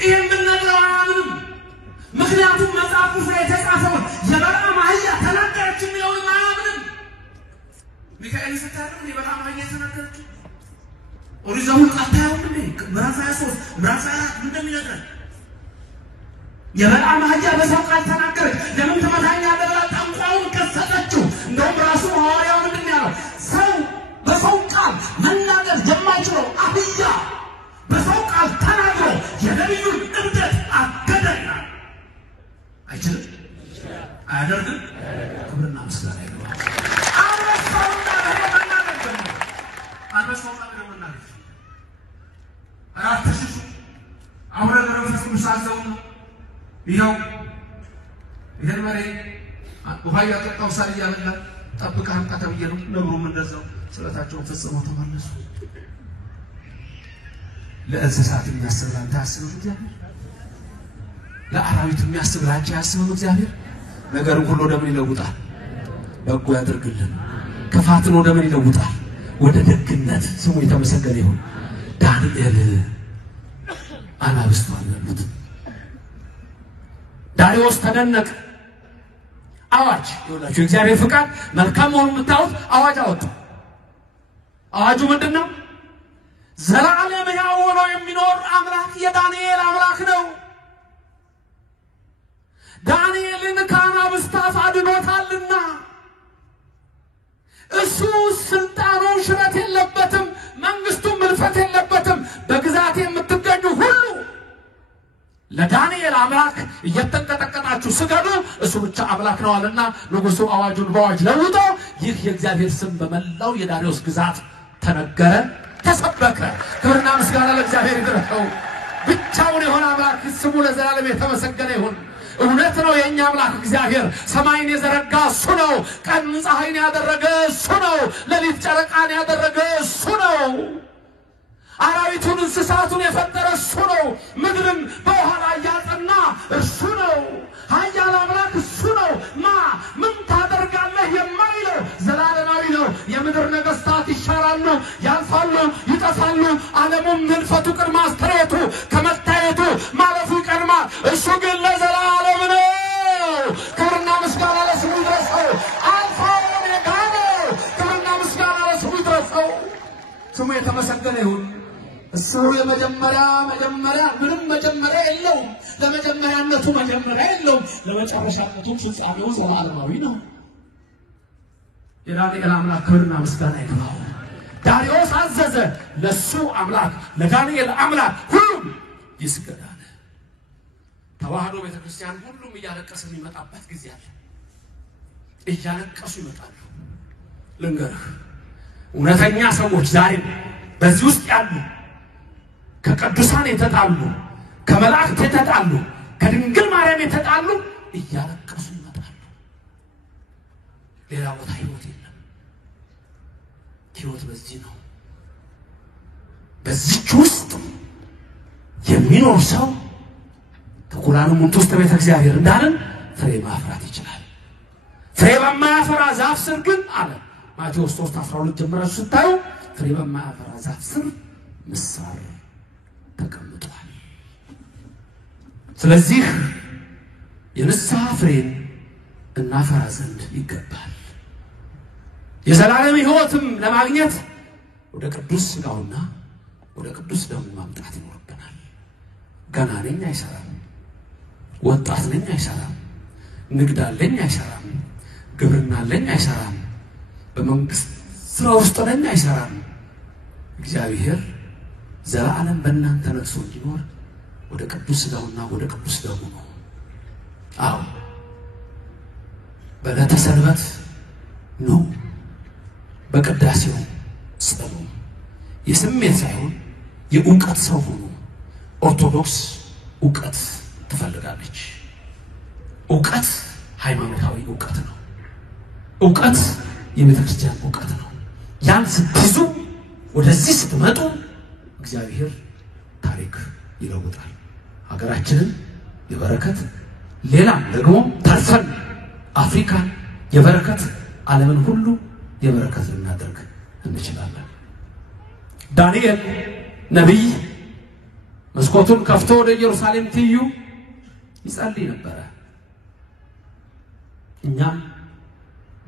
ይሄን ብንነግረው አያምንም። ምክንያቱም መጽሐፍ ላይ የተጻፈው የበለዓም አህያ ተናገረች የሚለውን አያምንም። ሚካኤል ስታደርግ በጣም አይተናገርኩ ኦሪዛውን አታዩም እንዴ ምዕራፍ 23 ምዕራፍ 4 እንደሚነግረን የበጣም አህያ በሰው ቃል ተናገረ ለምን ተመታኛለህ ብላ ጠንቋዩን ከሰጠችው እንደውም ራሱ ሐዋርያው ምንድን ያለው ሰው በሰው ቃል መናገር የማይችለው አህያ በሰው ቃል ተናግሮ የነቢዩን እብደት አገደና አይችልም አያደርግም ክብርና ምስጋና ይገባል አንበሳውና ለመናገር አራተሽ አሁን ለረፈስ ምሳዘው ይሄው ይሄን መሬ ወሃያ ተጣው ሳል ያበላ ጠብቀህ አንተ ተብየው ነብሩም እንደዛው ስለታቸው ፈጽመው ተመለሱ ለእንስሳት የሚያስብ አንተ አስብ እግዚአብሔር ለአራዊት የሚያስብ አንተ አስብ እግዚአብሔር ነገርን ሁሉ ወደምን ይለውጣል በጎ ያድርግልን ከፋትን ወደምን ይለውጣል ወደ ደግነት ስሙ የተመሰገነ ይሁን ዳንኤል አናብስት ማለት ዳሪዮስ ተደነቀ አዋጅ ይወላችሁ እግዚአብሔር ፍቃድ መልካም ሆኖ የምታውት አዋጅ አወጣ አዋጁ ምንድነው ዘላለም ሕያው ሆኖ የሚኖር አምላክ የዳንኤል አምላክ ነው ዳንኤልን ከአናብስት አድኖታልና እሱ ስልጣኑ ሽረት የለበትም መንግስቱ ምልፈት የለበትም በግዛት የምትገኙ ሁሉ ለዳንኤል አምላክ እየተንቀጠቀጣችሁ ስገዱ እሱ ብቻ አምላክ ነው አለና ንጉሱ አዋጁን በአዋጅ ለውጦ ይህ የእግዚአብሔር ስም በመላው የዳሪዮስ ግዛት ተነገረ ተሰበከ ክብርና ምስጋና ለእግዚአብሔር ይድረሰው ብቻውን የሆነ አምላክ ስሙ ለዘላለም የተመሰገነ ይሁን እውነት ነው የኛ አምላክ እግዚአብሔር ሰማይን የዘረጋ እሱ ነው ቀን ፀሐይን ያደረገ እሱ ነው ለሊት ጨረቃን ያደረገ እሱ ነው አራዊቱን እንስሳቱን የፈጠረ እሱ ነው ምድርን በውሃ ላይ ያጸና እሱ ነው ኃያል አምላክ እሱ ነው ምን ታደርጋለህ የማይለው ዘላለማዊ ነው የምድር ነገስታት ይሻራሉ ያልፋሉ ይጠፋሉ ዓለሙም ምልፈቱ ቅድመ አስተሬቱ ከመታየቱ ማለፉ ይቀድማል እሱ ግን ለዘላለም ነው ክብርና ምስጋና ለስሙ ይድረሰው አልፋ ኦሜጋ ነው ክብርና ምስጋና ለስሙ ይድረሰው ስሙ የተመሰገነ ይሁን እሱ የመጀመሪያ ምንም መጀመሪያ የለውም ለመጀመሪያነቱ መጀመሪያ የለውም ለመጨረሻነቱ ፍጻሜው ዘላለማዊ ነው የዳንኤል አምላክ ክብርና ምስጋና ይግባው ዳሪዮስ አዘዘ ለሱ አምላክ ለዳንኤል አምላክ ሁሉም ይስገዳል ተዋህዶ ቤተክርስቲያን ሁሉም እያለቀሰ የሚመጣበት ጊዜ አለ እያለቀሱ ይመጣሉ ልንገርህ እውነተኛ ሰዎች ዛሬ በዚህ ውስጥ ያሉ ከቅዱሳን የተጣሉ ከመላእክት የተጣሉ ከድንግል ማርያም የተጣሉ እያለቀሱ ይመጣሉ ሌላ ቦታ ህይወት የለም ህይወት በዚህ ነው በዚህ ውስጥ የሚኖር ሰው ተኩላኑ ሙንቶስ ተቤተ እግዚአብሔር እንዳለን ፍሬ ማፍራት ይችላል ፍሬ በማያፈራ ዛፍ ስር ግን አለ ማቴዎስ 3:12 ጀምራችሁ ስታዩ ፍሬ በማያፈራ ዛፍ ስር ምሳር ተቀምጧል ስለዚህ የንስሐ ፍሬን እናፈራ ዘንድ ይገባል የዘላለም ሕይወትም ለማግኘት ወደ ቅዱስ ሥጋውና ወደ ቅዱስ ደሙ ማምጣት ይኖርብናል ገና ነኝ አይሰራም ወጣት ነኝ አይሰራም ንግድ አለኝ አይሰራም ግብርና አለኝ አይሰራም በመንግስት ስራ ውስጥ ነኝ አይሰራም እግዚአብሔር ዘላለም በእናንተ ነግሶ እንዲኖር ወደ ቅዱስ ሥጋውና ወደ ቅዱስ ደሙ ነው አዎ በዕለተ ሰንበት ነው በቅዳሴው ጸሉ የስሜት ሳይሆን የእውቀት ሰው ሆኖ ኦርቶዶክስ እውቀት ትፈልጋለች እውቀት ሃይማኖታዊ እውቀት ነው እውቀት የቤተክርስቲያን እውቀት ነው ያን ስትይዙ ወደዚህ ስትመጡ እግዚአብሔር ታሪክ ይለውጣል ሀገራችንን የበረከት ሌላ ደግሞ ተርፈን አፍሪካን የበረከት ዓለምን ሁሉ የበረከት ልናደርግ እንችላለን ዳንኤል ነብይ መስኮቱን ከፍቶ ወደ ኢየሩሳሌም ትዩ ይጸልይ ነበር እኛም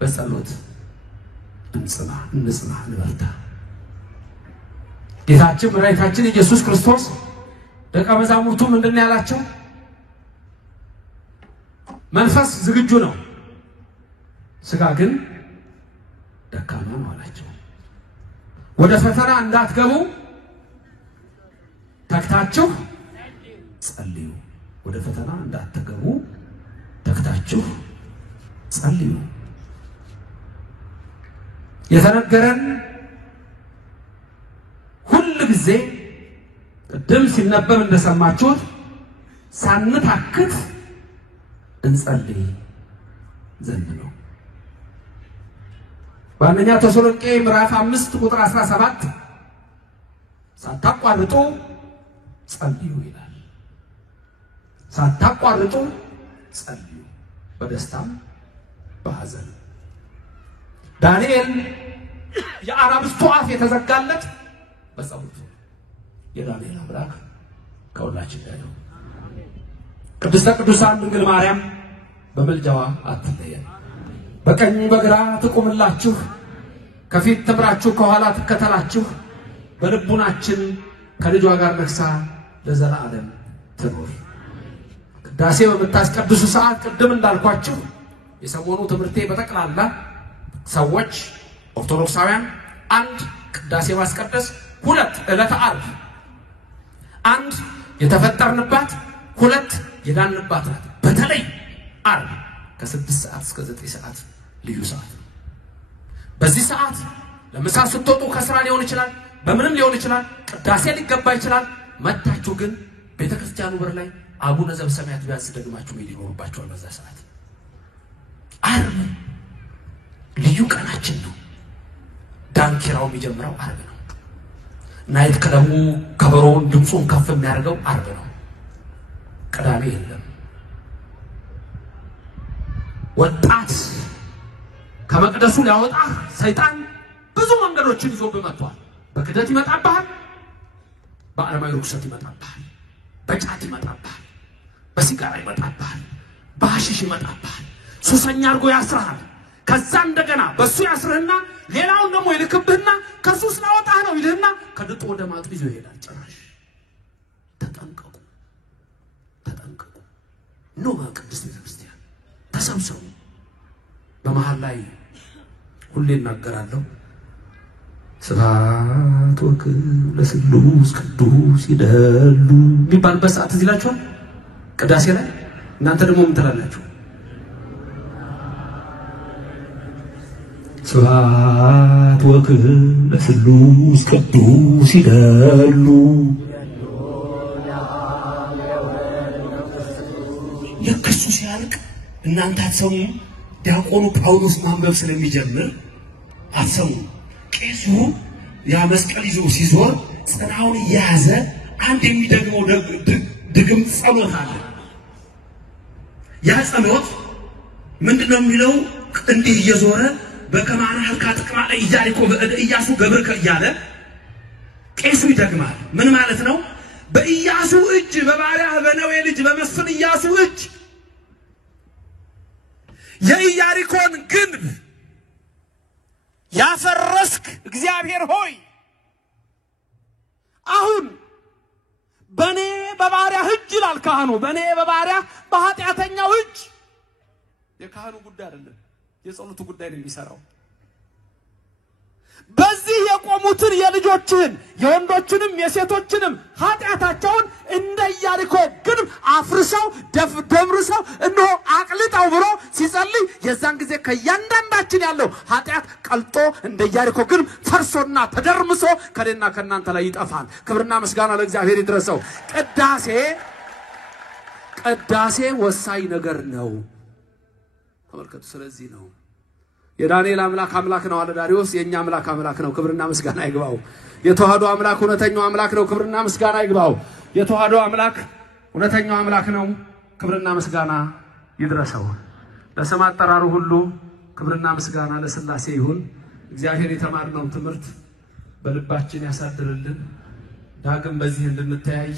በጸሎት እንጽና እንበርታ። ጌታችን መድኃኒታችን ኢየሱስ ክርስቶስ ደቀ መዛሙርቱ ምንድነው ያላቸው? መንፈስ ዝግጁ ነው፣ ስጋ ግን ደካማ ነው አላቸው። ወደ ፈተና እንዳትገቡ ተግታችሁ ጸልዩ። ወደ ፈተና እንዳትገቡ ተግታችሁ ጸልዩ። የተነገረን ሁሉ ጊዜ ቅድም ሲነበብ እንደሰማችሁት ሳንታክት እንጸልይ ዘንድ ነው። በአንደኛ ተሰሎንቄ ምዕራፍ 5 ቁጥር 17 ሳታቋርጡ ጸልዩ ይላል። ሳታቋርጡ ጸልዩ፣ በደስታም በሐዘን። ዳንኤል የአናብስቱ አፍ የተዘጋለት በጸሎቱ። የዳንኤል አምላክ ከሁላችን ጋር ነው። ቅድስተ ቅዱሳን ድንግል ማርያም በመልጃዋ አትለየን። በቀኝ በግራ ትቁምላችሁ፣ ከፊት ትምራችሁ፣ ከኋላ ትከተላችሁ። በልቡናችን ከልጇ ጋር ነግሳ ለዘላለም ትኖር። ቅዳሴ በምታስቀድሱ ሰዓት ቅድም እንዳልኳችሁ የሰሞኑ ትምህርቴ በጠቅላላ ሰዎች ኦርቶዶክሳውያን አንድ ቅዳሴ ማስቀደስ፣ ሁለት ዕለተ ዓርብ አንድ የተፈጠርንባት፣ ሁለት የዳንባት ናት። በተለይ ዓርብ ከ6 ሰዓት እስከ 9 ሰዓት ልዩ ሰዓት ነው። በዚህ ሰዓት ለምሳ ስትወጡ ከስራ ሊሆን ይችላል፣ በምንም ሊሆን ይችላል፣ ቅዳሴ ሊገባ ይችላል። መጣችሁ ግን ቤተክርስቲያኑ በር ላይ አቡነ ዘበሰማያት ቢያንስ ደግማችሁ መሄድ ይኖርባችኋል። በዛ ሰዓት ዓርብ ልዩ ቀናችን ነው። ዳንኪራው የሚጀምረው ዓርብ ነው። ናይት ክለቡ ከበሮውን ድምፁን ከፍ የሚያደርገው ዓርብ ነው። ቅዳሜ የለም። ወጣት ከመቅደሱ ሊያወጣ ሰይጣን ብዙ መንገዶችን ይዞ በመጥቷል። በክደት ይመጣብሃል፣ በዓለማዊ ርኩሰት ይመጣብሃል፣ በጫት ይመጣብሃል፣ በሲጋራ ይመጣብሃል፣ በሐሺሽ ይመጣብሃል። ሱሰኛ አድርጎ ያስርሃል። ከዛ እንደገና በሱ ያስርህና ሌላውን ደግሞ ይልክብህና ከሱስ ላወጣህ ነው ይልህና ከድጡ ወደ ማጡ ይዞ ይሄዳል። ጭራሽ ተጠንቀቁ፣ ተጠንቀቁ። ኑ በቅድስት ቤተክርስቲያን ተሰብሰቡ። በመሃል ላይ ሁሌ እናገራለሁ፣ ስብሐት ወክብር ለስሉስ ቅዱስ ይደሉ የሚባልበት ሰዓት እዚህ ላችኋል ቅዳሴ ላይ። እናንተ ደግሞ ምን ትላላችሁ? ስብሐት ወክብር ለስሉስ ቅዱስ ይደሉ። ልክ እሱ ሲያልቅ እናንተ አትሰሙም። ዲያቆኑ ጳውሎስ ማንበብ ስለሚጀምር አትሰሙም። ቄሱ ያ መስቀል ይዞ ሲዞር ጽናውን እየያዘ አንድ የሚደግመው ድግም ጸሎት አለ። ያ ጸሎት ምንድነው የሚለው? እንዲህ እየዞረ በከማና ህልካ ጥቅማ ኢያሪኮ ኢያሱ ገብርከ እያለ ቄሱ ይደግማል። ምን ማለት ነው? በኢያሱ እጅ፣ በባሪያህ በነዌ ልጅ በመስፍን ኢያሱ እጅ የኢያሪኮን ግንብ ያፈረስክ እግዚአብሔር ሆይ አሁን በኔ በባሪያህ እጅ ይላል ካህኑ። በኔ በባሪያህ በኃጢአተኛው እጅ። የካህኑ ጉዳይ አይደለም፣ የጸሎቱ ጉዳይ ነው የሚሰራው። በዚህ የቆሙትን የልጆችን የወንዶችንም የሴቶችንም ኃጢአታቸውን እንደ ኢያሪኮ ግንብ አፍርሰው ደምርሰው እነሆ አቅልጠው ብሎ ሲጸልይ የዛን ጊዜ ከእያንዳንዳችን ያለው ኃጢአት ቀልጦ እንደ ኢያሪኮ ግንብ ፈርሶና ተደርምሶ ከኔና ከእናንተ ላይ ይጠፋል። ክብርና ምስጋና ለእግዚአብሔር ይድረሰው። ቅዳሴ ወሳኝ ነገር ነው። ተመልከቱ። ስለዚህ ነው የዳንኤል አምላክ አምላክ ነው አለ ዳሪዮስ። የኛ አምላክ አምላክ ነው፣ ክብርና ምስጋና ይግባው። የተዋህዶ አምላክ እውነተኛው አምላክ ነው፣ ክብርና ምስጋና ይግባው። የተዋህዶ አምላክ እውነተኛው አምላክ ነው፣ ክብርና ምስጋና ይድረሰው። ለስም አጠራሩ ሁሉ ክብርና ምስጋና ለሥላሴ ይሁን። እግዚአብሔር የተማርነው ትምህርት በልባችን ያሳድርልን። ዳግም በዚህ እንድንተያይ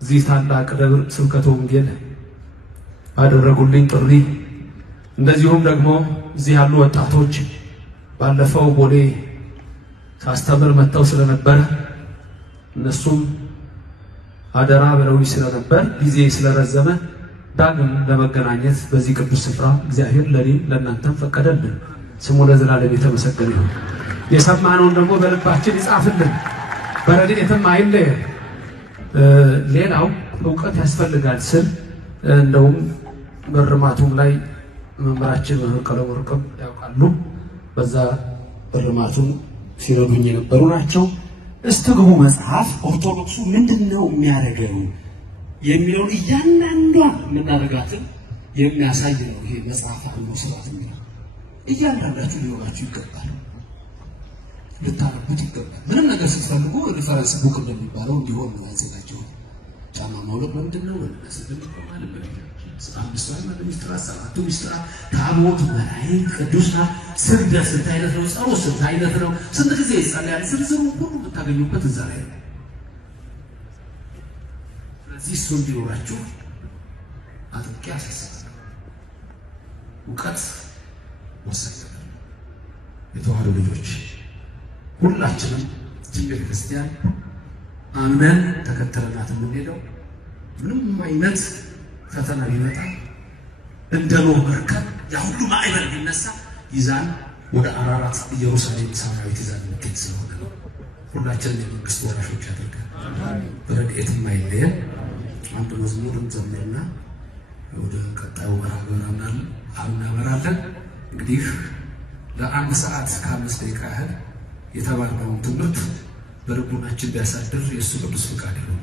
የዚህ ታላቅ ደብር ስብከተ ወንጌል አደረጉልኝ ጥሪ እንደዚሁም ደግሞ እዚህ ያሉ ወጣቶች ባለፈው ቦሌ ሳስተምር መጥተው ስለነበር እነሱም አደራ ብለው ስለነበር ጊዜ ስለረዘመ ዳግም ለመገናኘት በዚህ ቅዱስ ስፍራ እግዚአብሔር ለኔም ለእናንተም ፈቀደልን። ስሙ ለዘላለም የተመሰገነ ይሁን። የሰማነውን ደግሞ በልባችን ይጻፍልን፣ በረድኤትም አይለየን። ሌላው ዕውቀት ያስፈልጋል ስል እንደውም በርማቱም ላይ መምህራችን መምህር ቀለወርቅም ያውቃሉ። በዛ በርማቱን ሲረዱኝ የነበሩ ናቸው። እስትግቡ መጽሐፍ ኦርቶዶክሱ ምንድነው የሚያደርገው የሚለውን እያንዳንዷን የምናደርጋትን የሚያሳይ ነው። ይሄ መጽሐፍ አለ ስራት የሚለው እያንዳንዳችሁ ሊሆናችሁ ይገባል፣ ልታነቡት ይገባል። ምንም ነገር ስትፈልጉ ሪፈረንስ ቡክ እንደሚባለው እንዲሆን ነው ያዘጋጀው። ጫማ ማውለቅ ምንድነው ማለት ነው። አምስት ማለት ሚስጥራት፣ ሰባቱ ሚስጥራት፣ ታቦት፣ መላእክት፣ ቅዱሳን፣ ስግደት ስንት አይነት ነው፣ ጸሎት ስንት አይነት ነው፣ ስንት ጊዜ ይጸልያል፣ ዝርዝሩ ሁሉ የምታገኙበት እዛ ላይ ነው። ስለዚህ እሱ እንዲኖራችሁ አጥብቄ አሳስባለሁ። እውቀት ወሳኝ ነገር ነው። የተዋህዶ ልጆች ሁላችንም ቤተ ክርስቲያን አምነን ተከተለናት የምንሄደው ምንም አይነት ፈተና ቢመጣ እንደ ኖህ መርከብ ያ ሁሉ ማዕበል ቢነሳ ይዛን ወደ አራራት ኢየሩሳሌም ሰማያዊት ይዛን እንድትሄድ ስለሆነ ነው። ሁላችንም የመንግስት ወራሾች ያደርጋል። በረድኤትም አይለየን። አንድ መዝሙርን ዘምርና ወደ ቀጣዩ መርሃ ግብር እናመራለን። እንግዲህ ለአንድ ሰዓት ከ5 ደቂቃ ያህል የተባለውን ትምህርት በልቡናችን ቢያሳድር የእሱ ቅዱስ ፈቃድ ነው።